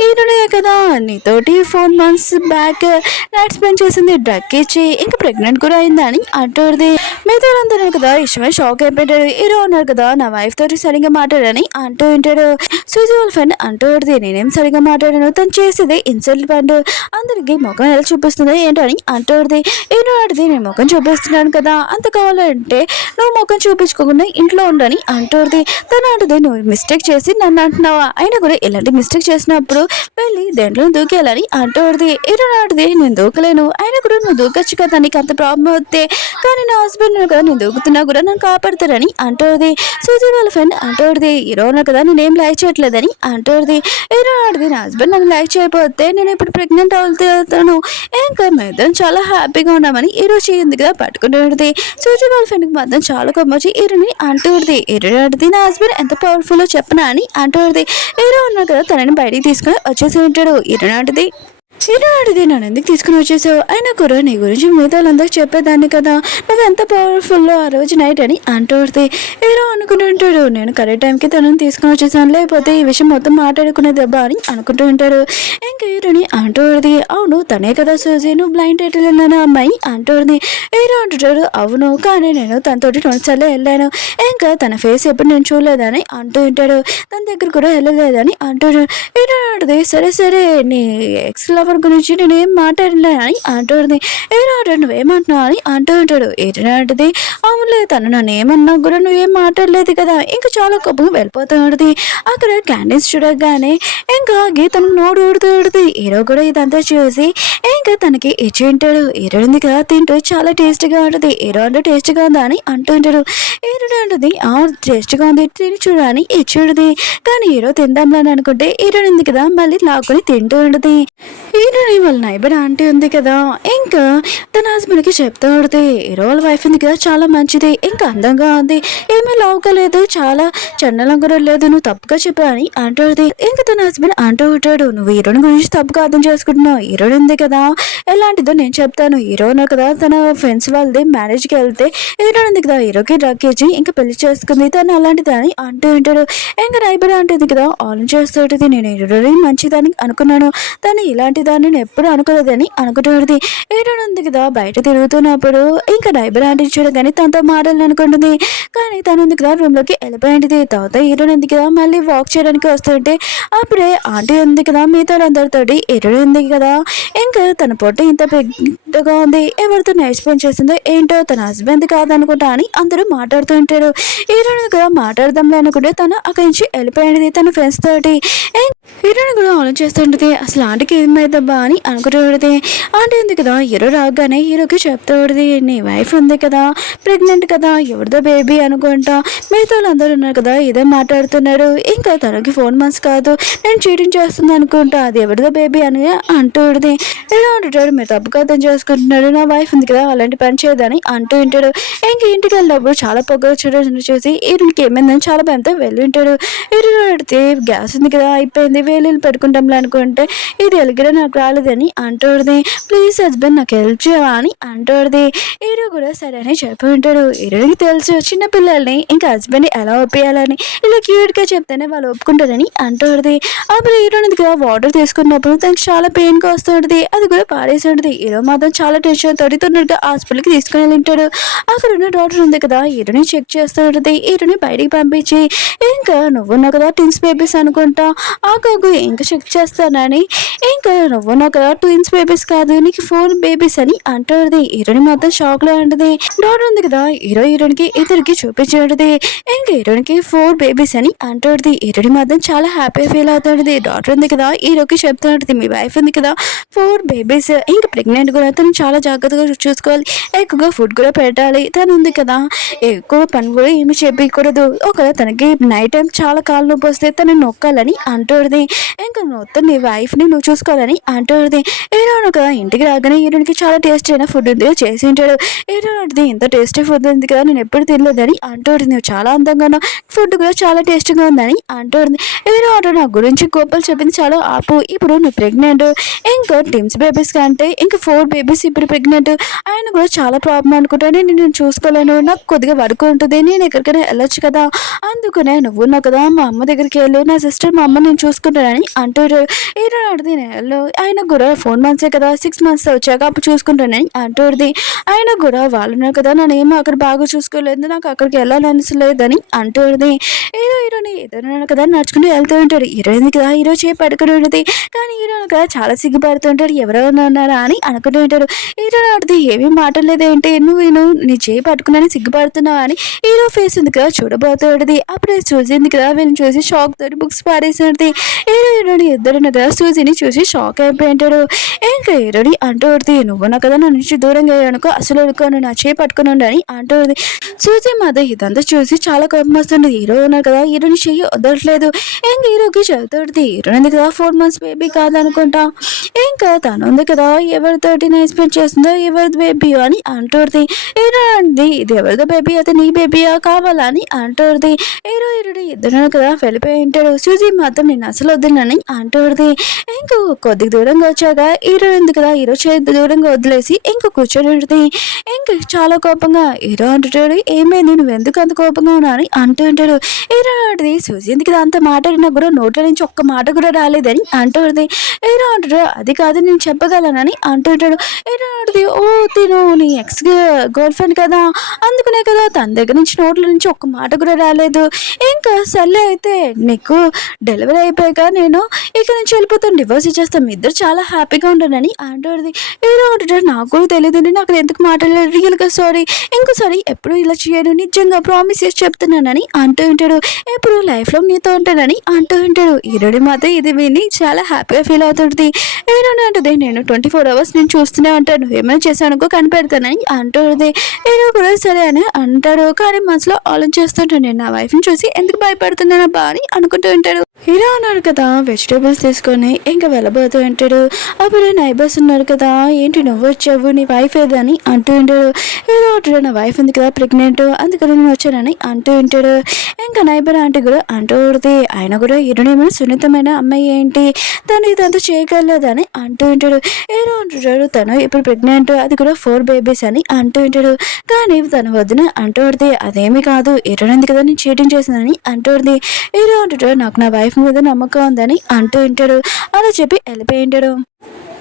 హీరోనే కదా నీతోటి 4 months బ్యాక్ నైట్ స్పెండ్ చేసింది, డ్రగ్ ఇచ్చి ఇంకా ప్రెగ్నెంట్ కూడా అయింది అని అంటుంది. మిగతా అందరూ కదా ఇష్టమే షాక్ అయిపోయాడు. హీరో అన్నాడు కదా నా వైఫ్ తోటి సరిగ్గా మాట్లాడని అంటూ ఉంటాడు. సూజీ వాళ్ళ ఫ్రెండ్ అంటుంది నేనేం సరిగ్గా మాట్లాడాను, తను చేసేది ఇన్సల్ట్ పండు, అందరికి ముఖం ఎలా చూపిస్తుంది ఏంటో అని అంటుంది. హీరో అడిది నేను ముఖం చూపిస్తున్నాను కదా అంత కావాలంటే నువ్వు ముఖం చూపించుకోకుండా ఇంట్లో ఉండని అంటుంది. తను అంటుంది నువ్వు మిస్టేక్ చేసి నన్ను అంటున్నావా, అయినా కూడా ఇలాంటి మిస్టేక్ చేసినప్పుడు వెళ్ళి దేంట్లో దూకేయాలని అంటుంది. హీరో అంటుంది నేను దూకలేను, అయినా కూడా నువ్వు దూకొచ్చు కదా నీకు అంత ప్రాబ్లం అవుతే, కానీ నా హస్బెండ్ కదా నేను దూకుతున్నా కూడా నన్ను కాపాడుతారని అంటుంది. సూజీ వాళ్ళ ఫ్రెండ్ అంటుంది హీరో కదా నేనేం లైక్ చేయట్లేదని అంటుంది. హీరో అంటుంది నా హస్బెండ్ నన్ను లైక్ చేయకపోతే నేను ఇప్పుడు ప్రెగ్నెంట్ అవుతాను, ఇంకా మేమిద్దరం చాలా హ్యాపీగా ఉన్నామని హీరో చేయింది కదా పట్టుకుంటుంది. సూజీ వాళ్ళ ఫ్రెండ్కి మాత్రం చాలా కొమ్మొచ్చి హీరోని అంటుంది. హీరో అంటుంది నా హస్బెండ్ ఎంత పవర్ఫుల్ చెప్పనా అని అంటుంది. హీరో ఉన్నా కదా తనని బయటికి తీసుకొని వచ్చేసి ఉంటాడు. హీరో అంటుంది హీరోడిది నన్ను ఎందుకు తీసుకుని వచ్చేసావు, అయినా కూడా నీ గురించి మిగతా వాళ్ళందరికీ చెప్పేదాన్ని కదా నువ్వు ఎంత పవర్ఫుల్లో ఆ రోజు నైట్ అని అంటుంది. హీరో అనుకుంటూ ఉంటాడు నేను కరెక్ట్ టైంకి తనని తీసుకుని వచ్చేసాను, లేకపోతే ఈ విషయం మొత్తం మాట్లాడుకునే దెబ్బ అని అనుకుంటూ ఉంటాడు. ఇంకా హీరోని అంటుంది అవును తనే కదా సూజీ నువ్వు బ్లైండ్ డేట్ వెళ్ళిన అమ్మాయి అంటుంది. హీరో అంటుంటాడు అవును కానీ నేను తనతోటి 2 సార్లు వెళ్ళాను, ఇంకా తన ఫేస్ ఎప్పుడు నేను చూడలేదని అంటూ ఉంటాడు. తన దగ్గర కూడా వెళ్ళలేదని అంటాడు. హీరో అంటుంది సరే సరే నీ ఎక్స్ లవర్ గురించి నేనేం మాట్లాడలే అని అంటుంది. హీరో నువ్వేమంటున్నావు అని అంటూ ఉంటాడు. ఏంటంటది అవునులే తను నన్ను ఏమన్నా కూడా నువ్వేం మాట్లాడలేదు కదా, ఇంకా చాలా కోపంగా వెళ్ళిపోతూ ఉంటుంది. అక్కడ క్యాండిల్స్ చూడగానే ఇంకా గీతను నోడు ఊడుతూ ఉంటుంది. హీరో కూడా ఇదంతా చూసి ఇంకా తనకి ఇచ్చి ఉంటాడు. హీరో ఉంది కదా తింటూ చాలా టేస్ట్గా ఉంటుంది. హీరో అంటే టేస్ట్గా ఉందా అని అంటూ ఉంటాడు. హీరో ఉంటుంది టేస్ట్గా ఉంది తిని చూడని ఇచ్చుడుది. కానీ హీరో తిందాంలని అనుకుంటే హీరో ఉంది కదా మళ్ళీ లాక్కుని తింటూ ఉంటుంది. హీరోని వాళ్ళ నైబర్ ఆంటీ ఉంది కదా ఇంకా తన హస్బెండ్కి చెప్తూ ఉంటుంది హీరో వాళ్ళ వైఫ్ ఉంది కదా చాలా మంచిది, ఇంకా అందంగా ఉంది, ఏమీ లావుగా లేదు, చాలా చండలం కూడా లేదు, నువ్వు తప్పుగా చెప్పా అని అంటుంది. ఇంకా తన హస్బెండ్ అంటూ ఉంటాడు నువ్వు హీరోని గురించి తప్పుగా అర్థం చేసుకుంటున్నావు, హీరోని ఉంది కదా ఎలాంటిదో నేను చెప్తాను. హీరో కదా తన ఫ్రెండ్స్ వాళ్ళది మ్యారేజ్కి వెళ్తే హీరోని ఉంది కదా హీరోకి డ్రగ్ ఇచ్చి ఇంకా పెళ్లి చేసుకుంది, తను అలాంటిది అని అంటూ ఉంటాడు. ఇంకా నైబర్ అంటుంది కదా ఆలోచన చేస్తుంటుంది నేను హీరోని మంచిదానికి అనుకున్నాను, తను ఇలాంటిది కదా నేను ఎప్పుడు అనుకోలేదని అనుకుంటుంది. హీరోయిన్ ఉంది కదా బయట తిరుగుతున్నప్పుడు ఇంకా నైబర్ ఆంటీ చూడగానే తనతో మాటలు అనుకుంటుంది. కానీ తను ఉంది కదా రూమ్లోకి వెళ్ళిపోయింది. తర్వాత హీరోయిన్ ఉంది కదా మళ్ళీ వాక్ చేయడానికి వస్తుంటే అప్పుడే ఆంటీ ఉంది కదా మీతో అందరితోటి హీరోయిన్ ఉంది కదా ఇంకా తన పొట్ట ఇంత పెద్దగా ఉంది, ఎవరితో నైట్ స్పెండ్ చేసిందో ఏంటో తన హస్బెండ్ కాదనుకుంటా అని అందరూ మాట్లాడుతూ ఉంటారు. హీరోయిన్ కూడా మాట్లాడదాంలే అనుకుంటే తను అక్కడి నుంచి వెళ్ళిపోయింది తన ఫ్రెండ్స్ తోటి. హీరోయిన్ కూడా ఆలోచిస్తుంటది అసలు ఆంటీకి ఏమైందబ్బా అని అనుకుంటుంది. ఆంటీ ఉంది కదా హీరో రాగానే హీరోకి చెప్తూ ఉంటుంది నీ వైఫ్ ఉంది కదా ప్రెగ్నెంట్ కదా ఎవరిదో బేబీ అనుకుంటా మిగతా అందరూ ఉన్నారు కదా ఇదే మాట్లాడుతున్నారు, ఇంకా తనకి 4 months కాదు నేను చీటింగ్ చేస్తుంది అనుకుంటా అది ఎవరిదో బేబీ అని అంటూ ఉంటుంది. ఇలా అంటుంటాడు మీరు తప్పుగా అర్థం చేసుకుంటున్నాడు నా వైఫ్ ఉంది కదా అలాంటి పని చేయదని అంటూ ఉంటాడు. ఇంక ఇంటికి వెళ్ళినప్పుడు చాలా పొగ చూసి హీరోయిన్కి ఏమైందని చాలా భయంతో వెళ్ళి ఉంటాడు. హీరో అడిగితే గ్యాస్ ఉంది కదా అయిపోయింది వేలు పెట్టుకుంటాంలే అనుకుంటే ఇది ఎలిగిరా నాకు రాలేదని అంటుంది. ప్లీజ్ హస్బెండ్ నాకు హెల్ప్ చేయవా అని అంటుంది. హీరో కూడా సరే అని చెప్పి ఉంటాడు. హీరోకి తెలుసు చిన్న పిల్లల్ని ఇంకా హస్బెండ్ని ఎలా ఒప్పియాలని ఇలా క్యూట్గా చెప్తేనే వాళ్ళు ఒప్పుకుంటారని అంటుంది. అప్పుడు హీరోని కదా వాటర్ తీసుకున్నప్పుడు తనకు చాలా పెయిన్గా వస్తుంటుంది, అది కూడా పాడేసి ఉంటుంది. హీరో మాత్రం చాలా టెన్షన్ తోటి తొందరగా హాస్పిటల్కి తీసుకుని వెళ్ళింటాడు. అక్కడ ఉన్న డాక్టర్ ఉంది కదా హీరోని చెక్ చేస్తూ ఉంటుంది. హీరోని బయటికి పంపించి ఇంకా నువ్వున్నావు కదా ట్విన్స్ బేబీస్ అనుకుంటా ఆకు ఇంకా చెక్ చేస్తానని ఇంకా నువ్వున్నావు కదా ట్విన్స్ బేబీస్ కాదు నీకు 4 babies అని అంటుంది. హీరోని మాత్రం షాక్ లో ఉంటుంది. డాక్టర్ ఉంది కదా హీరోయిన్కి ఇద్దరికి చూపించేది ఇంకా హీరోయిన్కి 4 babies అని అంటుంది. హీరోని మాత్రం చాలా హ్యాపీ ఫీల్ అవుతుంది. డాక్టర్ ఉంది కదా హీరోకి చెప్తుంటుంది మీ వైఫ్ ఉంది కదా 4 babies ఇంకా ప్రెగ్నెంట్ కూడా తను చాలా జాగ్రత్తగా చూసుకోవాలి, ఎక్కువగా ఫుడ్ కూడా పెట్టాలి, తను ఉంది కదా ఎక్కువ పని కూడా ఏమి చెప్పకూడదు, ఒకవేళ తనకి నైట్ టైం చాలా కాళ్ళు నొప్పి వస్తే తను నొక్కాలని అంటుంది. ఇంకా మొత్తం నీ వైఫ్ని నువ్వు చూసుకోవాలని అంటుంది. హీరోయిన్ కదా ఇంటికి రాగానే హీరోయిన్కి చాలా టేస్టీ అయిన ఫుడ్ ఉంది చేసి ఉంటాడు. హీరోయిన్ అంటే ఇంత టేస్టీ ఫుడ్ ఉంది కదా నేను ఎప్పుడు తినలేదని అంటుంది. నువ్వు చాలా అందంగా ఉన్నావు ఫుడ్ కూడా చాలా టేస్టీగా ఉందని అంటుంది. హీరో అంటే నా గురించి గొప్పలు చెప్పింది చాలా ఆపు, ఇప్పుడు నువ్వు ప్రెగ్నెంట్ ఇంకా ట్విన్స్ బేబీస్ కంటే ఇంకా 4 babies ఇప్పుడు ప్రెగ్నెంట్ ఆయన కూడా చాలా ప్రాబ్లం అనుకుంటాను నేను చూసుకోలేను నాకు కొద్దిగా వర్క్ ఉంటుంది నేను ఎక్కడికైనా వెళ్ళొచ్చు కదా అందుకనే నువ్వు ఉన్నావు కదా మా అమ్మ దగ్గరికి వెళ్ళు నా సిస్టర్ మా అమ్మ నేను చూసుకుంటానని అంటారు. హీరో అడిది నేను ఆయన కూడా 4 months కదా 6 months వచ్చాక అప్పుడు చూసుకుంటానని అంటుంది. ఆయన కూడా వాళ్ళు ఉన్నారు కదా నన్ను ఏమో అక్కడ బాగా చూసుకోలేదు నాకు అక్కడికి వెళ్ళాలనిసలేదని అంటుంది. హీరోని ఎదురు కదా నడుచుకుంటూ వెళ్తూ ఉంటాడు. హీరోయిన్ కదా హీరో చేయి పడుకుని ఉంటుంది కానీ హీరోని కదా చాలా సిగ్గుపడుతుంటాడు ఎవరెవరు ఉన్నారా అని అనుకుంటూ ఉంటాడు. హీరో అడిది ఏమీ మాటలేదేంటి నువ్వు నీ చేయి పట్టుకున్నాని సిగ్గుపడుతున్నావు అని హీరో ఫేస్ ఉంది కదా చూడబోతుంది. అప్పుడే చూసింది కదా వీళ్ళని చూసి షాక్ తోటి బుక్స్ పారేసినది. హీరోని ఇద్దరు కదా సూజీని చూసి షాక్ అయిపోయింటాడు. ఇంకా హీరోని అంటుంది నువ్వు నా కదా నా నుంచి దూరంగా అనుకో అసలు అనుకోను నా చేయి పట్టుకుని ఉండని అంటుంది. సూజీ మాది ఇదంతా చూసి చాలా కోపం వస్తుంది. హీరో ఉన్నారు కదా హీరోని చెయ్యి వదలట్లేదు. ఇంకా హీరోకి చదువుతుంది హీరోని ఉంది కదా 4 months బేబీ కాదనుకుంటా ఇంకా తను ఉంది కదా ఎవరితోటి ఎక్స్పెక్ట్ చేస్తుందో ఎవరిది బేబీ అని అంటుంది. హీరో అండి ఇది ఎవరిదో బేబీ అయితే నీ బేబీయా కావాలని అంటుంది. హీరోయిన్ ఇద్దరు కదా వెళ్ళిపోయి ఉంటాడు. సూజీ మాత్రం నేను అసలు వద్దునని అంటుంది. ఇంకా కొద్దిగా దూరంగా వచ్చాక హీరో ఉంది కదా హీరో చేతి దూరంగా వదిలేసి ఇంకా కూర్చొని ఉంటుంది. ఇంకా చాలా కోపంగా హీరో అంటుంటాడు ఏమైంది నువ్వు ఎందుకు అంత కోపంగా ఉన్నా అని అంటూ ఉంటాడు. హీరో అంటుంది సూజీ ఎందుకు అంత మాట్లాడినా కూడా నోట్ల నుంచి ఒక్క మాట కూడా రాలేదని అంటుంది. హీరో అంటాడు అది కాదు నేను చెప్పగలనని అంటుంటాడు. హీరో అంటుంది ఓ తిను నీ ఎక్స్ గర్ల్ ఫ్రెండ్ కదా అందుకునే కదా తన దగ్గర నుంచి నోట్ల నుంచి ఒక్క మాట కూడా రాలేదు. ఇంకా సర్లే అయితే నీకు డెలివరీ అయిపోయాక నేను ఇక నుంచి వెళ్ళిపోతాను డివోర్స్ ఇచ్చేస్తాం మీ ఇద్దరు చాలా హ్యాపీగా ఉంటానని అంటుంది. హీరో అంటాడు నాకు కూడా తెలియదండి నాకు ఎందుకు మాట్లాడలేదు రియల్గా సారీ ఇంకోసారి ఎప్పుడు ఇలా చేయను నిజంగా ప్రామిస్ చేసి చెప్తున్నానని అంటూ ఉంటాడు. ఎప్పుడు లైఫ్లో నీతో ఉంటానని అంటూ ఉంటాడు. హీరోని మాత్రం ఇది విని చాలా హ్యాపీగా ఫీల్ అవుతుంది. హీరోని అంటుంది నేను 24 hours నేను చూస్తూనే ఉంటాను ఏమైనా చేశానుకో కనిపెడతానని అంటుంది. హీరో కూడా సరే అని అంటాడు కానీ మనసులో ఆలోచిస్తుంటాను నేను నా వైఫ్ని చూసి ఎందుకు భయపడుతున్నానబ్బా అని అనుకుంటూ ఉంటాడు. హీరో అన్నాడు కదా వెజిటేబుల్స్ తీసుకొని ఇంకా వెళ్ళబోతూ ఉంటాడు. అప్పుడు నైబర్స్ ఉన్నారు కదా ఏంటి నువ్వు వచ్చావు నీ వైఫ్ ఏదని అంటూ ఉంటాడు. హీరో అంటాడు నా వైఫ్ ఉంది కదా ప్రెగ్నెంట్ అందుకని నేను వచ్చానని అంటూ ఉంటాడు. ఇంకా నైబర్ ఆంటీ కూడా అంటూ ఉంటుంది ఆయన కూడా హీరోని ఏమైనా సున్నితమైన అమ్మాయి ఏంటి తను ఇదంతా చేయగలదని అంటూ ఉంటాడు. హీరో అంటుంటాడు తను ఇప్పుడు ప్రెగ్నెంట్ అది కూడా 4 babies అని అంటూ ఉంటాడు. కానీ తను వద్దున అంటూ ఉంటుంది అదేమీ కాదు హీరోని కదా నేను చీటింగ్ చేసిందని అంటూ ఉంటుంది. హీరో అంటుంటాడు నాకు నా వైఫ్ మీద నమ్మకం ఉందని అంటూ ఉంటాడు. అలా చెప్పి వెళ్ళిపోయి ఉంటాడు.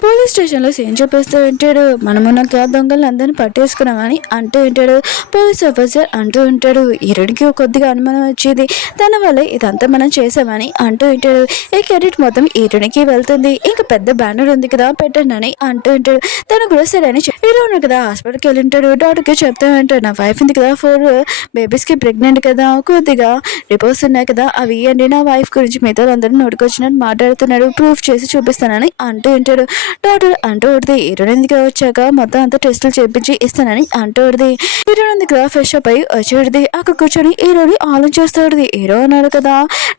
పోలీస్ స్టేషన్లో సీన్ చూపిస్తూ ఉంటాడు. మనమున్నాక దొంగలను అందరినీ పట్టేసుకున్నామని అంటూ ఉంటాడు. పోలీస్ ఆఫీసర్ అంటూ ఉంటాడు. హీరోనికి కొద్దిగా అనుమానం వచ్చేది. తన వల్ల ఇదంతా మనం చేసామని అంటూ ఉంటాడు. ఈ క్రెడిట్ మొత్తం హీరోనికి వెళ్తుంది. ఇంకా పెద్ద బ్యానర్ ఉంది కదా పెట్టండి అని అంటూ ఉంటాడు. తను కూడా సరే అని హీరో ఉన్నాడు కదా హాస్పిటల్కి వెళ్ళి ఉంటాడు. డాక్టర్కి చెప్తూ ఉంటాడు. నా వైఫ్ ఉంది కదా 4 బేబీస్కి ప్రెగ్నెంట్ కదా, కొద్దిగా రిపోర్ట్స్ ఉన్నాయి కదా అవి ఇవ్వండి. నా వైఫ్ గురించి మిగతా అందరూ నోటుకొచ్చినట్టు మాట్లాడుతున్నాడు. ప్రూఫ్ చేసి చూపిస్తానని అంటూ ఉంటాడు. డాక్టర్ అంటూ ఉంటుంది. హీరోయిన్కి వచ్చాక మొత్తం అంతా టెస్టులు చేపించి ఇస్తానని అంటూ ఉంటుంది. హీరోయిన్కి ఫ్రెష్ అప్ అయి వచ్చేది. అక్కడ కూర్చొని హీరోని ఆలోచిస్తాడు. హీరో అన్నాడు కదా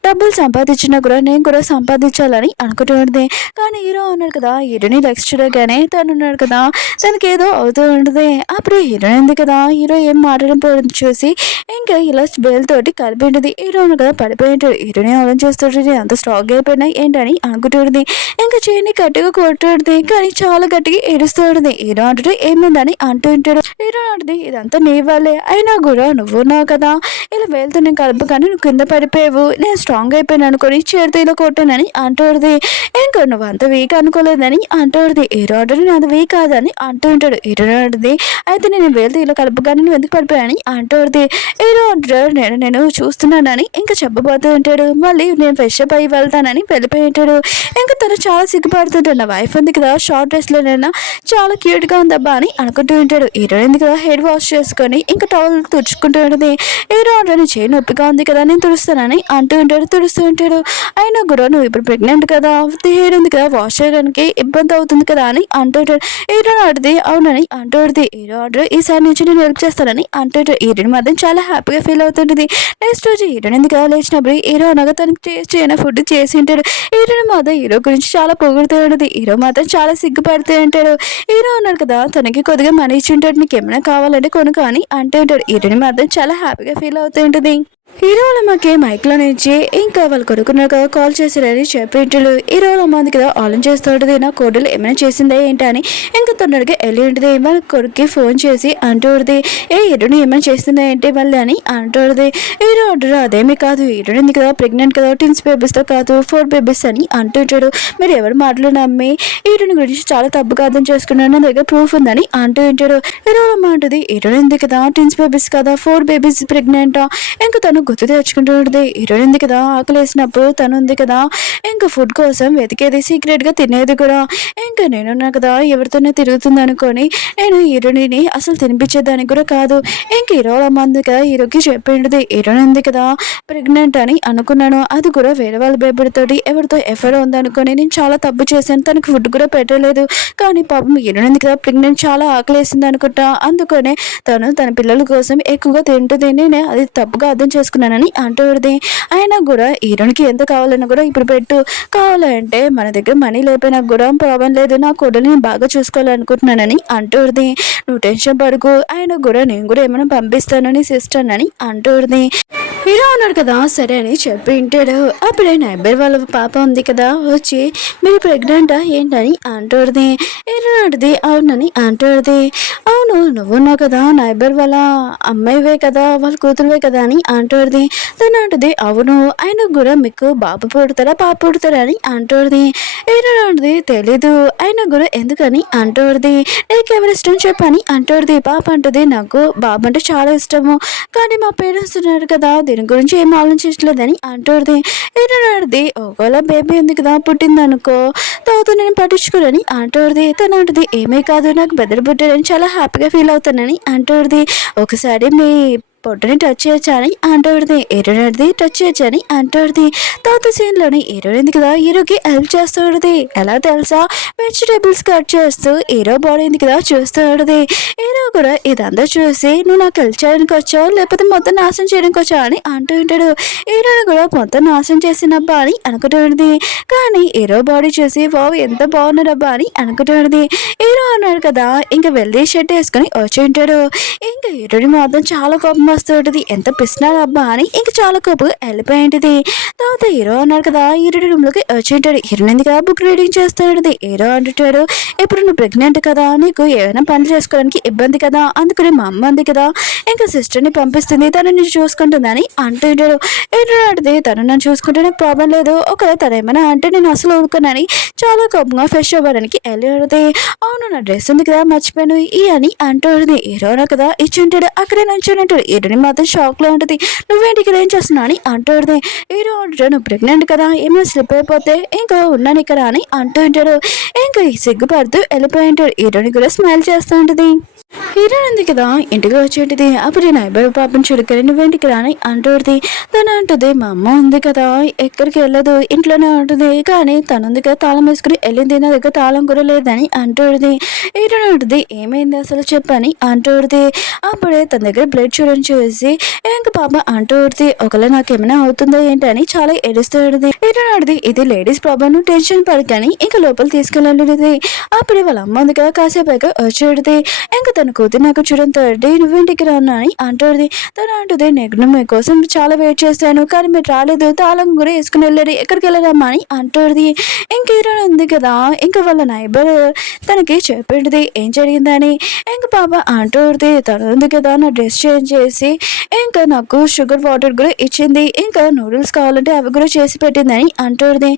డబ్బులు సంపాదించినా కూడా నేను కూడా సంపాదించాలని అనుకుంటుంది. కానీ హీరో అన్నాడు కదా హీరోని లెక్స్ చూడగానే తను ఉన్నాడు కదా తనకి ఏదో అవుతూ ఉంటుంది. అప్పుడు హీరోయిన్ ఉంది కదా హీరో ఏం మాట్లాడడం చూసి ఇంకా ఇలా బేల్తోటి కలిపి ఉంటుంది. హీరో ఉన్నాడు కదా పడిపోయి ఉంటాడు. హీరోని ఆలోచిస్తుంటుంది. అంత స్ట్రాంగ్ అయిపోయినా ఏంటని అనుకుంటుంది. ఇంకా చేయని గట్టిగా కొట్టుడుతుంది. కానీ చాలా గట్టిగా ఏడుస్తూ ఉంటుంది. హీరో అంటుంటే ఏమైందని అంటూ ఉంటాడు. హీరో అంటుంది ఇదంతా నీ వాళ్ళే అయినా కూడా నువ్వున్నావు కదా ఇలా వేలుతో నేను కలుపుగానే నువ్వు కింద పడిపోయావు. నేను స్ట్రాంగ్ అయిపోయాను అనుకొని చేతితో ఇలా కొట్టానని అంటూడుది. ఇంకా నువ్వు అంత వీక్ అనుకోలేదని అంటూడుది. హీరో అంటుంది నాది వీక్ కాదని అంటూ ఉంటాడు. హీరో అంటుంది అయితే నేను వేలుతో ఇలా కలుపుగానే నువ్వు ఎందుకు పడిపోయాని అంటూడుది. హీరో అంటాడు నేను చూస్తున్నానని ఇంకా చెప్పబోతూ ఉంటాడు. మళ్ళీ నేను ఫ్రెష్ అప్ అయి వెళ్తానని వెళ్ళిపోయి ఉంటాడు. ఇంకా తను చాలా సిగ్గుపడుతుంటాడు. నా వైఫ్ ఉంది కదా షార్ట్ డ్రెస్లోనైనా చాలా క్యూట్గా ఉందబ్బా అని అనుకుంటూ ఉంటాడు. హీరో ఉంది కదా హెయిర్ వాష్ చేసుకొని ఇంకా టవల్ తుడుచుకుంటూ ఉంటుంది. హీరో అంటాడు చేయి నొప్పిగా ఉంది కదా నేను తుడుస్తానని అంటూ ఉంటాడు. తుడుస్తూ ఉంటాడు. అయినా కూడా నువ్వు ఇప్పుడు ప్రెగ్నెంట్ కదా హెయిర్ ఉంది కదా వాష్ చేయడానికి ఇబ్బంది అవుతుంది కదా అని అంటూ ఉంటాడు. హీరో ఆడితే అవునని అంటూ ఉంటుంది. హీరో ఆర్డర్ ఈసారి నుంచి నేను హెల్ప్ చేస్తానని అంటూ ఉంటాడు. హీరోని మాత్రం చాలా హ్యాపీగా ఫీల్ అవుతుంటుంది. నెక్స్ట్ రోజు హీరోని ఎందుకు లేచినప్పుడు హీరో అనగా తనకి టేస్ట్ చేయని ఫుడ్ చేసి ఉంటాడు. హీరోని మాత్రం హీరో గురించి చాలా పొగుడుతూ ఉంటుంది. హీరో మాత్రం చాలా సిగ్గుపడుతూ ఉంటాడు. హీరో ఉన్నాడు కదా తనకి కొద్దిగా మనీ ఇచ్చి ఉంటాడు. నీకు ఏమైనా కావాలంటే కొనుక్కో అని అంటూ ఉంటాడు. హీరోని మాత్రం చాలా హ్యాపీగా ఫీల్ అవుతూ ఉంటుంది. హీరో వాళ్ళ అమ్మకి మైక్లో నుంచి ఇంకా వాళ్ళు కొడుకున్నారు కదా కాల్ చేశారని చెప్పేంటాడు. హీరో వాళ్ళ అమ్మ కదా ఆలోచన చేస్తూ ఉంటుంది. నా కోడలు ఏమైనా చేసిందా ఏంటి అని ఇంకా తొందరగా వెళ్ళి ఉంటుంది. వాళ్ళ కొడుక్కి ఫోన్ చేసి అంటూ ఉంటుంది హీరోని ఏమైనా చేస్తుందా ఏంటి మళ్ళీ అని అంటూ ఉంటుంది. హీరో అంటారు అదేమీ కాదు హీరోని ఉంది కదా ప్రెగ్నెంట్ కదా ట్విన్స్ బేబీస్తో కాదు 4 బేబీస్ అని అంటుంటాడు. మీరు ఎవరు మాటలు నమ్మి హీరోని గురించి చాలా తప్పుగా అర్థం చేసుకున్నాను నా దగ్గర ప్రూఫ్ ఉందని అంటూ ఉంటాడు. హీరో వాళ్ళ అమ్మ అంటుంది హీరోని ఉంది కదా ట్విన్స్ బేబీస్ కదా 4 బేబీస్ ప్రెగ్నెంటా ఇంకా తను గుర్తు తెచ్చుకుంటూ ఉంటుంది. హీరోయిన్ ఉంది కదా ఆకలి వేసినప్పుడు తను ఉంది కదా ఇంకా ఫుడ్ కోసం వెతికేది సీక్రెట్గా తినేది కూడా. ఇంకా నేనున్నా కదా ఎవరితోనే తిరుగుతుంది అనుకొని నేను హీరోయిని అసలు తినిపించేదానికి కూడా కాదు. ఇంకా హీరో అమ్మ ఉంది కదా హీరోకి చెప్పింది హీరోయిన్ ఉంది కదా ప్రెగ్నెంట్ అని అనుకున్నాను. అది కూడా వేరే వాళ్ళ బేబీతోటి ఎవరితో ఎఫర్ ఉందనుకొని నేను చాలా తప్పు చేశాను. తనకి ఫుడ్ కూడా పెట్టలేదు. కానీ పాపం హీరోయిన్ ఉంది కదా ప్రెగ్నెంట్ చాలా ఆకలి వేసింది అనుకుంటా. అందుకనే తను తన పిల్లల కోసం ఎక్కువగా తింటుంది. నేనే అది తప్పుగా అర్థం చేసుకున్నానని అంటుంది. అయినా కూడా హీరోనికి ఎంత కావాలన్నా కూడా ఇప్పుడు పెట్టు కావాలంటే మన దగ్గర మనీ లేకపోయినా కూడా ప్రాబ్లం లేదు. నా కోడలు నేను బాగా చూసుకోవాలనుకుంటున్నానని అంటుంది. నువ్వు టెన్షన్ పడుకు అయినా కూడా నేను కూడా ఏమైనా పంపిస్తానని సిస్టర్ అని అంటుంది. హీరో అన్నాడు కదా సరే అని చెప్పి వింటాడు. అప్పుడే నైబర్ వాళ్ళ పాప ఉంది కదా వచ్చి మీరు ప్రెగ్నెంటా ఏంటని అంటుంది. హీరో అడిది అవునని అంటుంది. అవును నువ్వున్నావు కదా నైబర్ వాళ్ళ అమ్మాయివే కదా వాళ్ళ కూతురువే కదా అని అంటుంది. తను అంటుంది అవును ఆయన కూడా మీకు బాబు పుడతారా పాప పుడతారా అని అంటుంది. హీరో అంటుంది తెలీదు ఆయన కూడా ఎందుకని అంటుంది. నీకు ఎవరి ఇష్టం చెప్పని అంటుంది. పాప అంటుంది నాకు బాబు అంటే చాలా ఇష్టము కానీ మా పేరెంట్స్ ఉన్నారు కదా దీని గురించి ఏం ఆలోచించలేదని అంటుంది. ఏంటంటే ఒకవేళ బేబీ ఉంది కదా పుట్టింది అనుకో తర్వాత నేను పట్టించుకోరని అంటుంది. తను అంటుంది ఏమీ కాదు నాకు బెదర్ పుట్టారని చాలా హ్యాపీగా ఫీల్ అవుతానని అంటుంది. ఒకసారి మీ పొట్టుని టచ్ చేయొచ్చని అంటుంది. హీరోయిన్ది టచ్ చేయొచ్చని అంటుంది. తర్వాత సీన్లోని హీరోయిన్ కదా హీరోకి హెల్ప్ చేస్తూ ఉంటుంది. ఎలా తెలుసా వెజిటేబుల్స్ కట్ చేస్తూ హీరో బాడీ ఉంది కదా చూస్తూ ఉంటుంది. హీరో కూడా ఇదంతా చూసి నువ్వు నాకు హెల్ప్ చేయడానికి వచ్చావు లేకపోతే మొత్తం నాశనం చేయడానికి వచ్చావు అని అంటూ ఉంటాడు. హీరోని కూడా మొత్తం నాశనం చేసినబ్బా అని అనుకుంటుంది. కానీ హీరో బాడీ చూసి వావ్ ఎంత బాగున్నారబ్బా అని అనుకుంటుంది. హీరో అన్నాడు కదా ఇంకా వెళ్ళి షర్ట్ వేసుకొని వచ్చి ఉంటాడు. ఇంకా హీరోని మాత్రం చాలా కోపం వస్తూ ఉంటుంది. ఎంత పిసినాడు అబ్బా అని ఇంకా చాలా కోపంగా వెళ్ళిపోయి ఉంటుంది. తర్వాత హీరో అన్నాడు కదా, హీరో రూమ్లోకి వచ్చి ఉంటాడు. హీరోయిన్ ఎందుకు బుక్ రీడింగ్ చేస్తూ ఉంటుంది. హీరో అంటుంటాడు, ఇప్పుడు నువ్వు ప్రెగ్నెంట్ కదా, నీకు ఏమైనా పనులు చేసుకోవడానికి ఇబ్బంది కదా, అందుకని మా అమ్మ ఉంది కదా ఇంకా సిస్టర్ని పంపిస్తుంది, తను నేను చూసుకుంటుందని అంటుంటాడు. ఏంటంటే తను నన్ను చూసుకుంటే నాకు ప్రాబ్లం లేదు, ఒకవేళ తను ఏమైనా అంటే నేను అసలు ఊరుకున్నాను చాలా కోపంగా ఫ్రెష్ అవ్వడానికి వెళ్ళి అవును నా డ్రెస్ ఉంది కదా మర్చిపోయాను ఈ అని అంటుంది. హీరోనా కదా ఇచ్చి ఉంటాడు. అక్కడే నుంచి అంటాడు. హీరోని మాత్రం షాక్ లో ఉంటుంది. నువ్వేంటి ఇక్కడ ఏం చేస్తున్నావు అని అంటుంది. హీరో అంటాడు, నువ్వు ప్రెగ్నెంట్ కదా, ఏమైనా స్లిప్ అయిపోతే ఇంకా ఉన్నాను ఇక్కడ అని అంటూ ఉంటాడు. ఇంకా సిగ్గుపడుతూ వెళ్ళిపోయి ఉంటాడు. హీరోని కూడా స్మైల్ చేస్తూ ఉంటుంది. హీరోయిన్ ఉంది కదా ఇంటికి వచ్చేటిది. అప్పుడు నైబర్ పాపం చుడుకని నువ్వేంటికి రాని అంటుంది. తను అంటుంది, మా అమ్మ ఉంది కదా ఎక్కడికి వెళ్ళదు, ఇంట్లోనే ఉంటుంది, కానీ తను ఉంది కదా తాళం వేసుకుని వెళ్ళింది, నా దగ్గర తాళం కూడా లేదని అంటుంది. హీరోయిన్ ఉంటుంది, ఏమైంది అసలు చెప్పని అంటుంది. అప్పుడే తన దగ్గర బ్లడ్ చూడని చూసి ఇంకా పాప అంటుంది, ఒకవేళ నాకేమైనా అవుతుందో ఏంటని చాలా ఏడుస్తుంది. హీరోయిన్ అడుగుది, ఇది లేడీస్ ప్రాబ్లం, టెన్షన్ పడకని ఇంకా లోపల తీసుకెళ్ళాలి. అప్పుడే వాళ్ళ అమ్మ ఉంది కదా కాసేపు వచ్చేది. ఇంకా తన కూతురు నాకు చూడంతో నువ్వేంటికి రాను అని అంటుంది. తను అంటుంది, నేను మీకోసం చాలా వెయిట్ చేశాను కానీ మీరు రాలేదు, తాళం కూడా వేసుకుని వెళ్ళారు, ఎక్కడికి వెళ్ళారమ్మా అని అంటుంది. ఇంక హీరోయిన్ ఉంది కదా ఇంకా వాళ్ళ నైబర్ తనకి చెప్పింది ఏం జరిగిందని. ఇంక పాప అంటుంది, తను ఉంది కదా నా డ్రెస్ చేంజ్ చేసి ఇంకా నాకు షుగర్ వాటర్ కూడా ఇచ్చింది, ఇంకా నూడిల్స్ కావాలంటే అవి కూడా చేసి పెట్టిందని అంటుంది.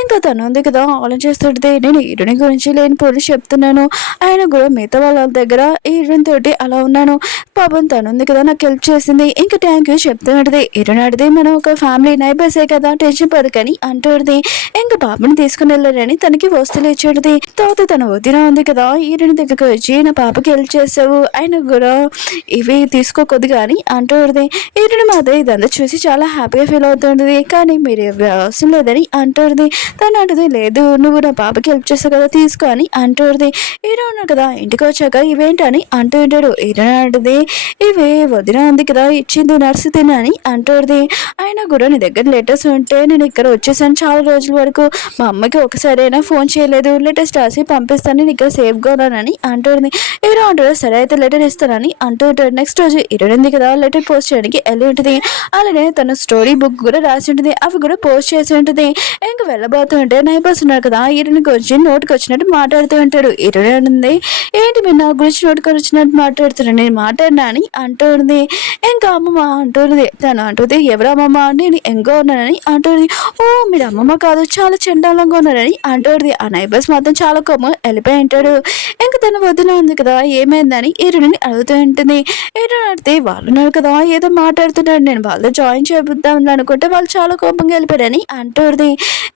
ఇంకా తను ఉంది కదా ఆలోచిస్తుంది, నేను హీరోని గురించి లేని పోలీసు చెప్తున్నాను, ఆయన కూడా మిగతా వాళ్ళ దగ్గర హీరోయిన్ తోటి అలా ఉన్నాను, పాపం తనుంది కదా నాకు హెల్ప్ చేసింది, ఇంకా థ్యాంక్ యూ చెప్తున్నది. హీరోయిన్ అడితే మనం ఒక ఫ్యామిలీ నైబర్సే కదా టెన్షన్ పడకని అంటుంది. ఇంకా పాపని తీసుకుని వెళ్ళారని తనకి వస్తువులు ఇచ్చేది. తర్వాత తన వదిన ఉంది కదా హీరోయిన్ దగ్గరికి వచ్చి నా పాపకి హెల్ప్ చేసావు, ఆయన కూడా ఇవి తీసుకోకొద్దు కానీ అంటుంది. హీరోయిన్ మాత్రం ఇదంతా చూసి చాలా హ్యాపీగా ఫీల్ అవుతుంది. కానీ మీరు అవసరం లేదని అంటుంది. తను అంటుంది, లేదు నువ్వు నా పాపకి హెల్ప్ చేస్తావు కదా తీసుకో అని అంటుంది. హీరో ఉన్నాడు కదా ఇంటికి వచ్చాక ఇవేంటని అంటూ ఉంటాడు. హీరో అంటుంది, ఇవి వదిన ఉంది కదా ఇచ్చింది నర్సు తినని అంటుంది. అయినా కూడా నీ దగ్గర లెటర్స్ ఉంటే నేను ఇక్కడ వచ్చేసాను చాలా రోజుల వరకు, మా అమ్మకి ఒకసారి అయినా ఫోన్ చేయలేదు, లెటర్స్ రాసి పంపిస్తాను, నేను ఇక్కడ సేఫ్గా ఉన్నానని అంటుంది. హీరో అంటాడు, సరే అయితే లెటర్ ఇస్తానని అంటూ ఉంటాడు. నెక్స్ట్ రోజు హీరోయిన్ ఉంది కదా లెటర్ పోస్ట్ చేయడానికి వెళ్ళి ఉంటుంది. అలానే తన స్టోరీ బుక్ కూడా రాసి ఉంటుంది, అవి కూడా పోస్ట్ చేసి ఉంటుంది. ఇంకా వెళ్ళబోతుంటే నైబర్స్ ఉన్నారు కదా హీరోయిన్ గురించి నోటికి వచ్చినట్టు మాట్లాడుతూ ఉంటాడు. హీరోయిన్ ఉంది, ఏంటి మీరు నా గురించి నోటికి వచ్చినట్టు మాట్లాడుతున్నాను, నేను మాట్లాడినా అని అంటుంది. ఇంకా అమ్మమ్మ అంటుంది. తను అంటుంది, ఎవరమ్మమ్మ, నేను ఎంగా ఉన్నానని అంటుంది. ఓ మీరు అమ్మమ్మ కాదు చాలా చండాలంగా ఉన్నారని అంటుంది. ఆ నైబర్స్ మాత్రం చాలా కోపం వెళ్ళిపోయి ఉంటాడు. ఇంకా తన వదిన ఉంది కదా ఏమైందని హీరోని అడుగుతూ ఉంటుంది. హీరో అడిగితే వాళ్ళు ఉన్నారు కదా ఏదో మాట్లాడుతున్నాడు, నేను వాళ్ళతో జాయిన్ చేద్దాం అనుకుంటే వాళ్ళు చాలా కోపంగా వెళ్ళిపోయారని అంటుంది.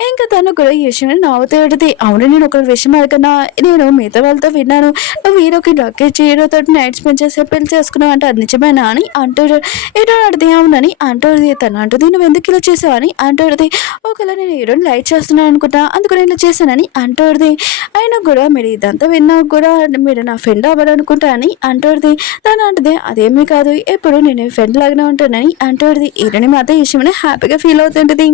ఇంకా తను కూడా ఈ విషయం నవ్వుతూ ఉంటుంది. అవును నేను ఒక విషయం అడగనా, నేను మిగతా వాళ్ళతో విన్నాను, నువ్వు హీరోకి డక్కిచ్చి హీరోతో నైట్ స్పెండ్ చేసే పెళ్లి చేసుకున్నావు అంటే అది నిజమేనా అని అంటాడు. హీరో అడితే అవునని అంటుంది. తను అంటుంది, నువ్వు ఎందుకు ఇలా చేసావు అని అంటుంది. ఒకవేళ నేను హీరోని లైట్ చేస్తున్నాను అనుకుంటా అందుకు నేను ఇలా చేశానని అంటుంది. అయినా కూడా మీరు ఇదంతా విన్నా కూడా మీరు నా ఫ్రెండ్ అవ్వాలనుకుంటా అని అంటుంది. తను అంటుంది, అదేమీ కాదు ఎప్పుడు నేను ఫ్రెండ్ లాగానే ఉంటానని అంటుంది. హీరోని మాత్రం ఈ విషయమైనా హ్యాపీగా ఫీల్ అవుతుంటుంది.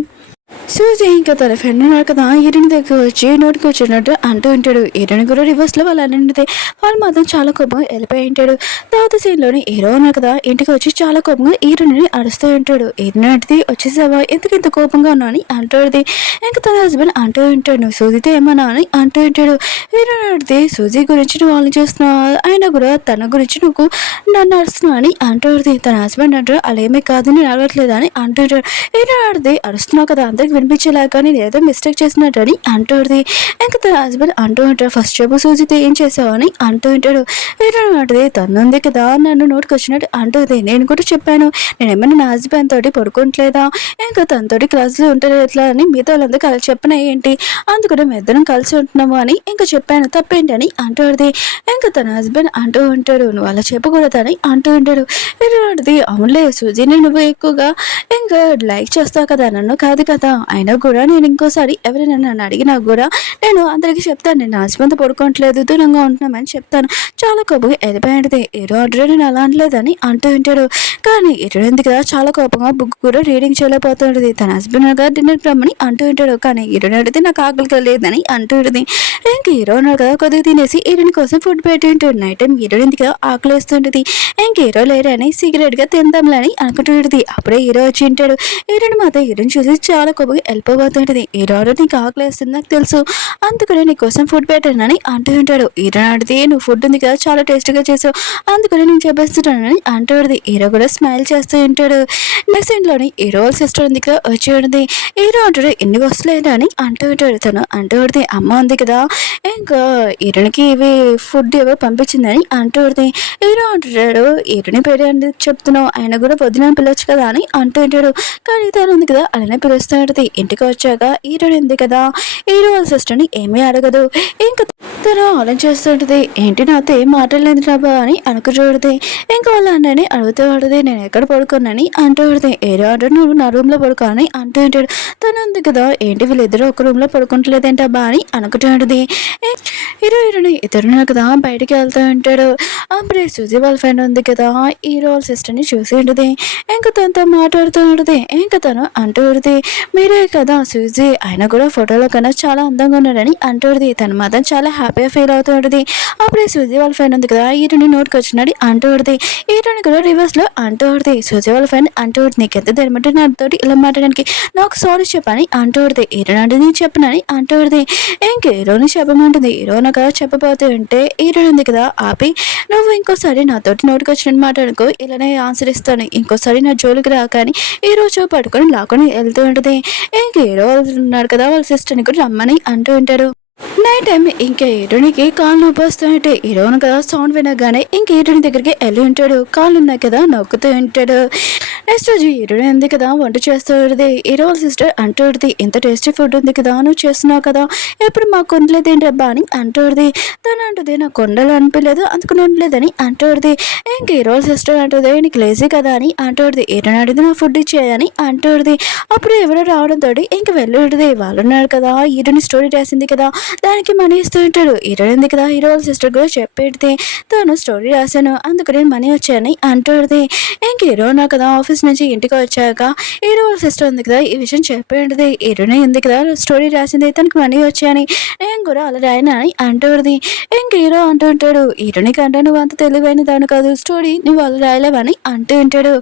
సూజీ ఇంకా తన ఫ్రెండ్ ఉన్నాడు కదా హీరోని దగ్గర వచ్చి నోటికి వచ్చినట్టు అంటూ ఉంటాడు. హీరోని కూడా రివర్స్లో వాళ్ళు అనంటే వాళ్ళు మాత్రం చాలా కోపంగా వెళ్ళిపోయి ఉంటాడు. తర్వాత సీన్లోని హీరో ఉన్నాడు కదా ఇంటికి వచ్చి చాలా కోపంగా హీరోని అరుస్తూ ఉంటాడు. హీరోని అంటే వచ్చేసావా ఎందుకు ఇంత కోపంగా ఉన్నా అని అంటుంది. ఇంకా తన హస్బెండ్ అంటూ ఉంటాడు, నువ్వు సూజీతో ఏమన్నా అని అంటూ ఉంటాడు. హీరోని అడిగితే సూజీ గురించి నువ్వు వాళ్ళు చేస్తున్నావు, అయినా కూడా తన గురించి నువ్వు నన్ను అరుస్తున్నావు అని అంటుంది. తన హస్బెండ్ అంటాడు, అలా ఏమీ కాదు నేను అడగట్లేదు అని అంటుంటాడు. హీరోని అడిగితే అరుస్తున్నావు కదా అందరికి వినిపించేలాగా నేను ఏదో మిస్టేక్ చేసినట్టని అంటుంది. ఇంకా తన హస్బెండ్ అంటూ ఉంటాడు, ఫస్ట్ చెప్పు సూజీతో ఏం చేసావు అని అంటూ ఉంటాడు. హీరో అంటుంది, తనుంది కదా నన్ను నోటికి వచ్చినట్టు అంటుంది, నేను కూడా చెప్పాను నేను ఏమైనా నా హస్బెండ్ తోటి పడుకోవట్లేదా, ఇంకా తనతోటి క్లాసులు ఉంటారు ఎట్లా అని మిగతా వాళ్ళందరూ కలిసి చెప్పిన ఏంటి, అందుకని మేము ఇద్దరం కలిసి ఉంటున్నాము అని ఇంకా చెప్పాను తప్పేంటని అంటుంది. ఇంకా తన హస్బెండ్ అంటూ ఉంటాడు, నువ్వు అలా చెప్పకూడదని అంటూ ఉంటాడు. హీరో అంటుంది, అవునులే సూజీని నువ్వు ఎక్కువగా ఇంకా లైక్ చేస్తావు కదా నన్ను కాదు కదా కదా, అయినా కూడా నేను ఇంకోసారి ఎవరైనా నన్ను అడిగినా కూడా నేను అందరికీ చెప్తాను, నేను హస్బెండ్తో పడుకోవట్లేదు, దూరంగా ఉంటున్నామని చెప్తాను. చాలా కోపంగా వెళ్ళిపోయాడిది. ఏదో ఆర్డర్ నేను అలా అనలేదని అంటూ ఉంటాడు. కానీ ఇటు ఎందుకు కదా చాలా కోపంగా బుక్ కూడా రీడింగ్ చేయలేకపోతుంటుంది. తన హస్బెండ్ గారు డిన్నర్ రమ్మని అంటూ ఉంటాడు. కానీ ఇరుని అడిగితే నాకు ఆకలిగా లేదని అంటూ ఉంటుంది. ఇంక హీరో ఉన్నాడు కదా, కొద్దిగా తినేసి ఇరుని కోసం ఫుడ్ పెట్టి ఉంటాడు. నైట్ టైం ఇరుని ఎందుకు ఆకలి వేస్తుంటుంది. ఇంక హీరో లేరని సీక్రెట్గా తిందాంలని అనుకుంటుంటుంది. అప్పుడే హీరో వచ్చి ఉంటాడు. హీరోని మాత్రం హీరోని చూసి చాలా కోపంగా వెళ్ళిపోతుంటుంది. హీరో నీకు ఆకలి వేస్తుంది నాకు తెలుసు, అందుకనే నీకోసం ఫుడ్ పెట్టానని అంటూ ఉంటాడు. హీరో అడిగితే నువ్వు ఫుడ్ ఉంది కదా చాలా టేస్ట్గా చేసావు, అందుకని నేను చెప్పేస్తున్నానని అంటుంది. హీరో కూడా స్మైల్ చేస్తూ ఉంటాడు. నెక్స్ట్ ఇంట్లోని హీరో వాళ్ళ సిస్టర్ ఉంది కదా వచ్చి ఉంటుంది. హీరో అంటాడు ఎన్ని వస్తులేదా అని అంటూ ఉంటాడు. తను అంటూ ఉంటుంది అమ్మ ఉంది కదా ఇంకా హీరోనికి ఇవి ఫుడ్ ఏవో పంపించిందని అంటూ ఉంటుంది. హీరో అంటాడు హీరోని పేరు ఎందుకు చెప్తున్నావు, ఆయన కూడా పొద్దున పిలవచ్చు కదా అని అంటూ ఉంటాడు. కానీ తను ఉంది కదా అలానే పిలుస్తూ ఉంటుంది. ఇంటికి వచ్చాక హీరోని ఉంది కదా హీరో వాళ్ళ సిస్టర్ని ఏమీ అడగదు. ఇంకా తను ఆలోచిస్తుంటుంది ఏంటి నాతో ఏం మాట్లాడలేదు రాబా అని అనుకుంటుంది. ఇంకా వాళ్ళ అన్నని అడుగుతూ ఉంటుంది నేను ఎక్కడ పడుకున్నాని అంటూ ఉంటుంది. ఏదో అంటాడు నువ్వు నా రూమ్లో పడుకోని అంటూ ఉంటాడు. తను ఉంది కదా ఏంటి వీళ్ళిద్దరూ ఒక రూమ్లో పడుకుంటలేదేంటబ్బా అని అనుకుంటూ ఉంటుంది. హీరోని ఇద్దరు కదా బయటికి వెళ్తూ ఉంటాడు. అప్పుడే సూజీ వాళ్ళ ఫ్రెండ్ ఉంది కదా హీరో వాళ్ళ సిస్టర్ని చూసి ఉంటుంది. ఇంకా తనతో మాట్లాడుతూ ఉంటుంది. ఇంకా తను అంటూ ఉంటుంది మీరే కదా సూజీ, ఆయన కూడా ఫోటోలో కన్నా చాలా అందంగా ఉన్నాడని అంటూ ఉంటుంది. తను మాత్రం చాలా హ్యాపీగా ఫీల్ అవుతూ ఉంటుంది. అప్పుడే సూజీ వాళ్ళ ఫ్రెండ్ ఉంది కదా హీరోని నోటికి వచ్చినాడు అంటూ ఉంటుంది. హీరోని కూడా రివర్స్లో అంటూ ఉంటుంది. సూజీ వాళ్ళ ఫ్రెండ్ అంటూ ఉంటుంది నీకు ఎంత ధైర్యమంటే నాతోటి ఇలా మాట్లాడడానికి, నాకు సారీ చెప్పని అంటూ ఉంటుంది. హీరోని అంటే నేను చెప్పనని అంటూ ఉంటుంది. ఇంక హీరోని చెప్పమంటుంది. హీరో నాకు చెప్పబోతూ ఉంటే హీరోని ఉంది కదా ఆపి నువ్వు ఇంకోసారి నాతోటి నోటికి వచ్చినట్టు మాట్లాడుకో ఇలానే ఆన్సర్ ఇస్తాను, ఇంకోసారి నా జోలికి రాకని ఈ రోజు పట్టుకొని లాక్కొని వెళ్తూ ఉంటుంది. ఇంక హీరో ఉన్నాడు కదా వాళ్ళ సిస్టర్ని కూడా రమ్మని అంటూ ఉంటాడు. నైట్ టైం ఇంకా హీరోనికి కాళ్ళు నొప్పి వస్తుంటే హీరోను కదా సౌండ్ వినగానే ఇంక హీరోని దగ్గరికి వెళ్ళి ఉంటాడు. కాళ్ళు ఉన్నాయి కదా నొక్కుతూ ఉంటాడు. నెక్స్ట్ రోజు హీరోని ఉంది కదా వంట చేస్తూ ఉంటుంది. హీరో వాళ్ళ సిస్టర్ అంటూ ఉంటుంది ఇంత టేస్టీ ఫుడ్ ఉంది కదా నువ్వు చేస్తున్నావు కదా ఎప్పుడు మాకు కొండలేదేంటి అబ్బా అని అంటూ ఉంటుంది. తను అంటుంది నాకు కొండలు అనిపించలేదు అందుకుని ఉండలేదని అంటూ ఉంటుంది. ఇంక హీరో వాళ్ళ సిస్టర్ అంటుంది నీకు లేజీ కదా అని అంటూ ఉంటుంది. హీరోని అడిగితే నా ఫుడ్ ఇచ్చేయని అంటూ ఉంటుంది. అప్పుడు ఎవరో రావడంతో ఇంక వెళ్ళి ఉంటుంది. వాళ్ళు ఉన్నారు కదా హీరోని స్టోరీ రాసింది కదా దానికి మనీ ఇస్తూ ఉంటాడు. హీరో ఉంది కదా హీరో వాళ్ళ సిస్టర్ కూడా చెప్పేడితే తను స్టోరీ రాశాను అందుకు నేను మనీ వచ్చాయని అంటుంది. ఇంక హీరో ఉన్నా కదా ఆఫీస్ నుంచి ఇంటికి వచ్చాక హీరో వాళ్ళ సిస్టర్ ఉంది కదా ఈ విషయం చెప్పేది. హీరోనే ఉంది కదా స్టోరీ రాసింది తనకి మనీ వచ్చాయని, నేను కూడా అలా రాయనా అని అంటుంది. ఇంక హీరో అంటూ ఉంటాడు హీరోని కంటే నువ్వు అంత తెలివైన దాని కాదు, స్టోరీ నువ్వు అలా రాయలేవని అంటూ ఉంటాడు.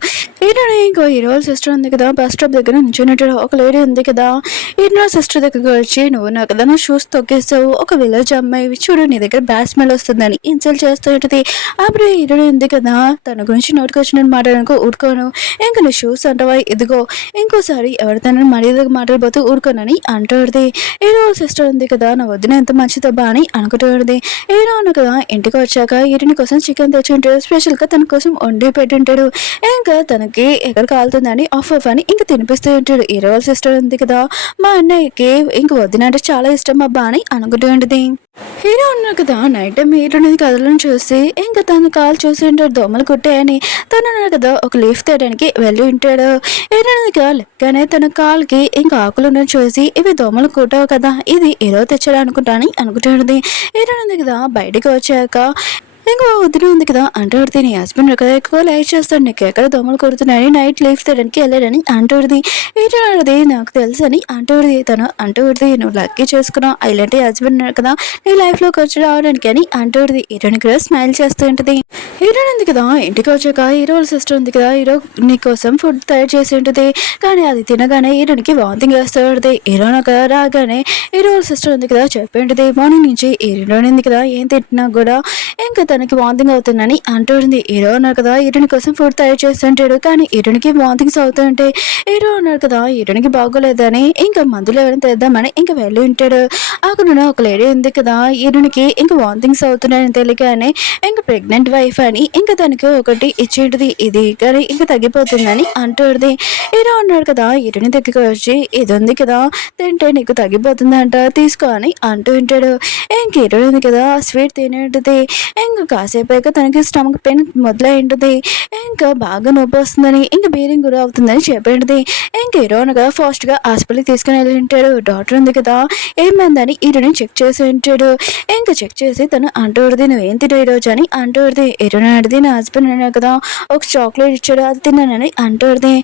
హీరోని ఇంకో హీరో వాళ్ళ సిస్టర్ ఉంది కదా బస్ స్టాప్ దగ్గర నుంచున్నట్టు ఒక లేడీ ఉంది కదా హీరో సిస్టర్ దగ్గరకు వచ్చి నువ్వు నా కదా నా షూస్ తొక్కేస్తావు, ఒక విలేజ్ అమ్మాయి చూడు నీ దగ్గర బ్యాడ్ స్మెల్ వస్తుందని ఇన్సల్ట్ చేస్తూ ఉంటుంది. అప్పుడు హీరో ఉంది కదా తన గురించి నోటికి వచ్చినట్టు మాట్లాడనుకో ఊరుకోను, ఇంకా నీ షూస్ అంటవా ఇదిగో ఇంకోసారి ఎవరితోనైనా మర్యాదగా మాట్లాడిపోతూ ఊరుకోనని అంటుంది. హీరో సిస్టర్ ఉంది కదా నా వద్దున ఎంత మంచిదబ్బా అని అనుకుంటుంది. హీరో అన్న కదా ఇంటికి వచ్చాక హీరోని కోసం చికెన్ తెచ్చి ఉంటాడు, స్పెషల్గా తన కోసం వండి పెట్టుంటాడు. ఇంకా తనకి ఎక్కడ కాలుతుందని ఆఫ్ అని ఇంకా తినిపిస్తూ ఉంటాడు. హీరో వాళ్ళ సిస్టర్ ఉంది కదా మా అన్నయ్యకి ఇంక వద్దినంటే చాలా ఇష్టం అబ్బా అని అనుకుంటూ ఉంటుంది. హీరో ఉన్నారు కదా నైట్ టైం హీరోని కథలను చూసి ఇంకా తను కాల్ చూసి ఉంటాడు దోమలు కుట్టాయని. తను ఉన్నారు కదా ఒక లీఫ్ తీయడానికి వెళ్ళి ఉంటాడు. హీరోని లెక్కనే తన కాల్కి ఇంకా ఆకులను చూసి ఇవి దోమలు కుట్టావు కదా ఇది ఏదో తెచ్చాడు అనుకుంటా అని అనుకుంటుంది. హీరోని కదా బయటికి వచ్చాక ఇంకో వదిలి ఉంది కదా అంటూడితే నీ హస్బెండ్ కదా ఎక్కువ లైట్ చేస్తాడు, నీకు ఎక్కడ దోమలు కొడుతున్నాయని నైట్ లైఫ్ తీయడానికి వెళ్ళాడని అంటూడిది. ఏంటది నాకు తెలుసు అని అంటూడిది. తను అంటూడిది నువ్వు లక్కీ చేసుకున్నావు ఇలాంటి హస్బెండ్ ఉన్నాడు కదా నీ లైఫ్లోకి వచ్చి రావడానికి అని అంటూడిది. హీరోని కూడా స్మైల్ చేస్తూ ఉంటుంది. హీరోయిన్ ఉంది కదా ఇంటికి వచ్చాక హీరో వాళ్ళ సిస్టర్ ఉంది కదా హీరో నీ కోసం ఫుడ్ తయారు చేసి ఉంటుంది. కానీ అది తినగానే హీరోనికి వాంతింగ్ వేస్తూ ఉంటుంది. హీరోని ఒక రాగానే హీరో వాళ్ళ సిస్టర్ ఉంది కదా చెప్పి ఉంటుంది మార్నింగ్ నుంచి హీరోయిన్ ఉంది కదా ఏం తింటున్నా కూడా ఇంకా తనకి వాంతింగ్ అవుతుందని అంటుంది. హీరో ఉన్నారు కదా హీరోని కోసం ఫుడ్ తయారు చేస్తుంటాడు. కానీ హీరోనికి వాంతింగ్స్ అవుతూ ఉంటాయి. హీరో ఉన్నారు కదా హీరోనికి బాగోలేదని ఇంకా మందులు ఎవరైనా తెద్దామని ఇంకా వెళ్ళి ఉంటాడు. అక్కడ ఒక లేడీ ఉంది కదా హీరోనికి ఇంకా వాంతింగ్స్ అవుతున్నాయని తెలియగానే ఇంకా ప్రెగ్నెంట్ వైఫ్ అని ఇంకా తనకి ఒకటి ఇచ్చేటిది ఇది కానీ ఇంకా తగ్గిపోతుందని అంటుంది. హీరో ఉన్నాడు కదా హీరోని దగ్గరికి వచ్చి ఇది ఉంది కదా తింటే నీకు తగ్గిపోతుందంట తీసుకో అని అంటూ ఉంటాడు. ఇంక హీరో ఉంది కదా స్వీట్ తినేటిది ఇంకా కాసేపాక తనకి స్టమక్ పెయిన్ మొదలై ఉంటుంది. ఇంకా బాగా నొప్పి వస్తుందని, ఇంకా బీరింగ్ కూడా అవుతుందని చెప్పింది. ఇంక హీరో అనగా ఫాస్ట్గా హాస్పిటల్కి తీసుకుని వెళ్ళి ఉంటాడు. డాక్టర్ ఉంది కదా, ఏమైందని హీరోని చెక్ చేసి ఉంటాడు. ఇంకా చెక్ చేసి తను అంటూడిది, నువ్వేం తిన్నావు ఈరోజు అని అంటూడిది. హీరోని అడిది, నా హస్బెండ్ అన్నా కదా ఒక చాక్లెట్ ఇచ్చాడు, అది తిన్నానని అంటూడిది.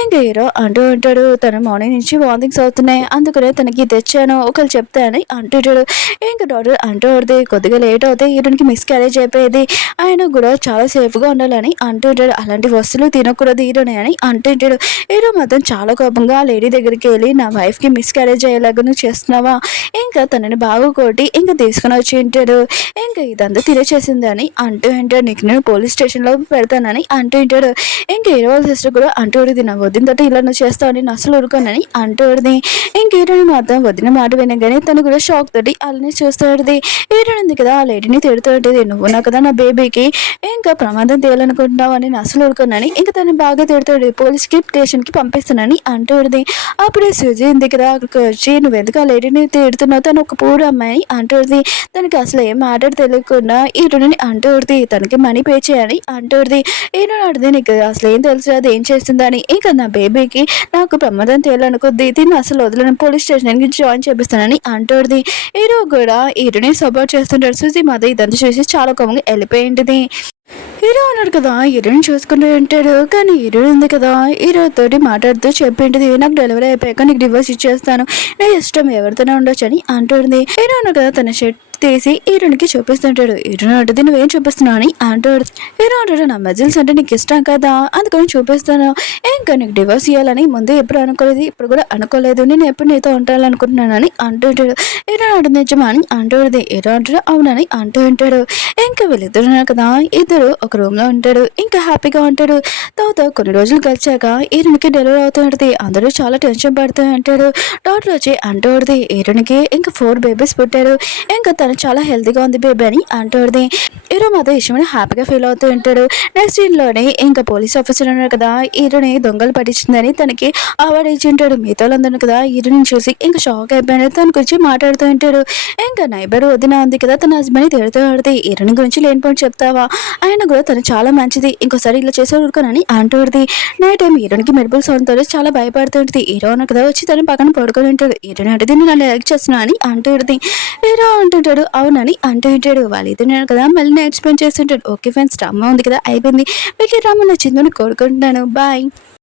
ఇంకా హీరో అంటూ ఉంటాడు, తను మార్నింగ్ నుంచి వాంతింగ్స్ అవుతున్నాయి, అందుకనే తనకి తెచ్చాను, ఒకరు చెప్తే అని అంటుంటాడు. ఇంకా డాక్టర్ అంటూడిది, కొద్దిగా లేట్ అవుతే హీరోనికి మిస్ క్యారేజ్ అయిపోయేది, ఆయన కూడా చాలా సేఫ్గా ఉండాలని అంటుంటాడు. అలాంటి వస్తువులు తినకూడదు హీరోని అని అంటుంటాడు. హీరో మాత్రం చాలా కోపంగా ఆ లేడీ దగ్గరికి వెళ్ళి, నా వైఫ్కి మిస్ క్యారేజ్ అయ్యేలాగా నువ్వు చేస్తున్నావా, ఇంకా తనని బాగా కొట్టి ఇంకా తీసుకుని వచ్చి ఉంటాడు. ఇంకా ఇదంతా తినేచేసింది అని అంటూ ఉంటాడు. నీకు నేను పోలీస్ స్టేషన్లో పెడతానని అంటూ ఉంటాడు. ఇంకా హీరో వాళ్ళ సిస్టర్ కూడా అంటూ ఉంటుంది, నా వదిన తోటి ఇలా నువ్వు చేస్తావని నేను అసలు ఊరుకోనని అంటూ ఉంటుంది. ఇంక హీరోని మాత్రం వదిన మాట వినగానే తను కూడా షాక్ తోటి అలానే చూస్తూ ఉంటుంది. హీరోయిన్ ఉంది కదా ఆ లేడీని తిడుతూ ఉంటుంది, నువ్వు నా కదా నా బేబీకి ఇంకా ప్రమాదం తేయాలనుకుంటున్నావు అని నేను అసలు ఊరుకోనని ఇంకా తను బాగా తిడుతుంది. పోలీస్కి స్టేషన్కి పంపిస్తానని అంటూ ఉంటుంది. అప్పుడే సుజీ ఉంది కదా అక్కడికి వచ్చి, నువ్వు ఎందుకు ఆ లేడీని తిడుతున్నావు, తను ఒక పూర్ అమ్మాయి అంటుంది. తనకి అసలు ఏం మాట్లాడి తెలియకుండా హీరోని అంటుంది, తనకి మనీ పే చేయాలి అంటుంది. హీరోని అడితే నీకు అసలు ఏం తెలుసు, అది ఏం చేస్తుందని, ఇంకా నా బేబీకి నాకు ప్రమాదం తేయాలనుకుంది, దీన్ని అసలు వదలను, పోలీస్ స్టేషన్కి జాయిన్ చేపిస్తానని అంటుంది. హీరో కూడా హీరోని సపోర్ట్ చేస్తుంటాడు. సుజీ మాది ఇదంతా చూసి చాలా కోపంగా వెళ్ళిపోయింది. హీరో అన్నాడు కదా హీరోని చూసుకుంటూ ఉంటాడు. కానీ హీరో ఉంది కదా హీరో తోటి మాట్లాడుతూ చెప్పింటుంది, నాకు డెలివరీ అయిపోయాక నీకు డివోర్స్ ఇచ్చేస్తాను, నీ ఇష్టం ఎవరితోనే ఉండొచ్చు అని అంటుంది. హీరో అన్నాడు కదా తన షర్ట్ తీసి హీరోనికి చూపిస్తుంటాడు. హీరోని అంటుంది, నువ్వేం చూపిస్తున్నావు అని అంటాడు. హీరో అంటాడు, నా మజిల్స్ అంటే నీకు ఇష్టం కదా అందుకని చూపిస్తాను, ఇంకా నీకు డివోర్స్ ఇవ్వాలని ముందే ఎప్పుడు అనుకోలేదు, ఇప్పుడు కూడా అనుకోలేదు, నేను ఎప్పుడు నీతో ఉంటాననుకుంటున్నాను అని అంటుంటాడు. హీరో అంటుంది, నిజమా అని అంటుంది. హీరో అంటాడు, అవునని అంటూ ఉంటాడు. ఇంకా వీళ్ళిద్దరు ఉన్నారు కదా ఇద్దరు ఒక రూమ్ లో ఉంటాడు. ఇంకా హ్యాపీగా ఉంటాడు. తర్వాత కొన్ని రోజులు గడిచాక హీరోనికి డెలివరీ అవుతూ ఉంటుంది. అందరూ చాలా టెన్షన్ పడుతూ ఉంటాడు. డాక్టర్ వచ్చి అంటూ ఉంటుంది, హీరోనికి ఇంకా 4 బేబీస్ పుట్టారు, ఇంకా తను చాలా హెల్తీగా ఉంది బేబీ అని అంటుంది. హీరో మాత్రం ఇష్టమని హ్యాపీగా ఫీల్ అవుతూ ఉంటాడు. నెక్స్ట్ సీన్లోనే ఇంకా పోలీస్ ఆఫీసర్ ఉన్నారు కదా హీరోని దొంగలు పట్టించిందని తనకి అవార్డు ఇచ్చి ఉంటాడు. మిగతా వాళ్ళందరూ కదా హీరోని చూసి ఇంకా షాక్ అయిపోయాడు. తన గురించి మాట్లాడుతూ ఉంటాడు. ఇంకా నైబర్ వదిన ఉంది కదా తన హస్బెండ్ని తిడుతూ ఆడితే, హీరోని గురించి లేని పాయింట్ చెప్తావా, ఆయన కూడా తను చాలా మంచిది, ఇంకోసారి ఇలా చేసే ఊరుకోనని అంటుంది. నైట్ టైం హీరోనికి మెడికల్ సౌండ్ తో చాలా భయపడుతుంటుంది. హీరో అన్న కదా వచ్చి తన పక్కన పడుకొని ఉంటాడు. హీరోని అంటే నేను లైక్ చేస్తున్నా అని అంటుంది. హీరో అంటుంటాడు, అవునని అంటూ ఉంటాడు. వాళ్ళు ఇద్దరు కదా మళ్ళీ ఎక్స్ప్లెయిన్ చేస్తుంటాడు. ఓకే ఫ్రెండ్స్ డ్రామా ఉంది కదా అయిపోయింది, మీకు డ్రామా నచ్చిందని కోరుకుంటున్నాను, బాయ్.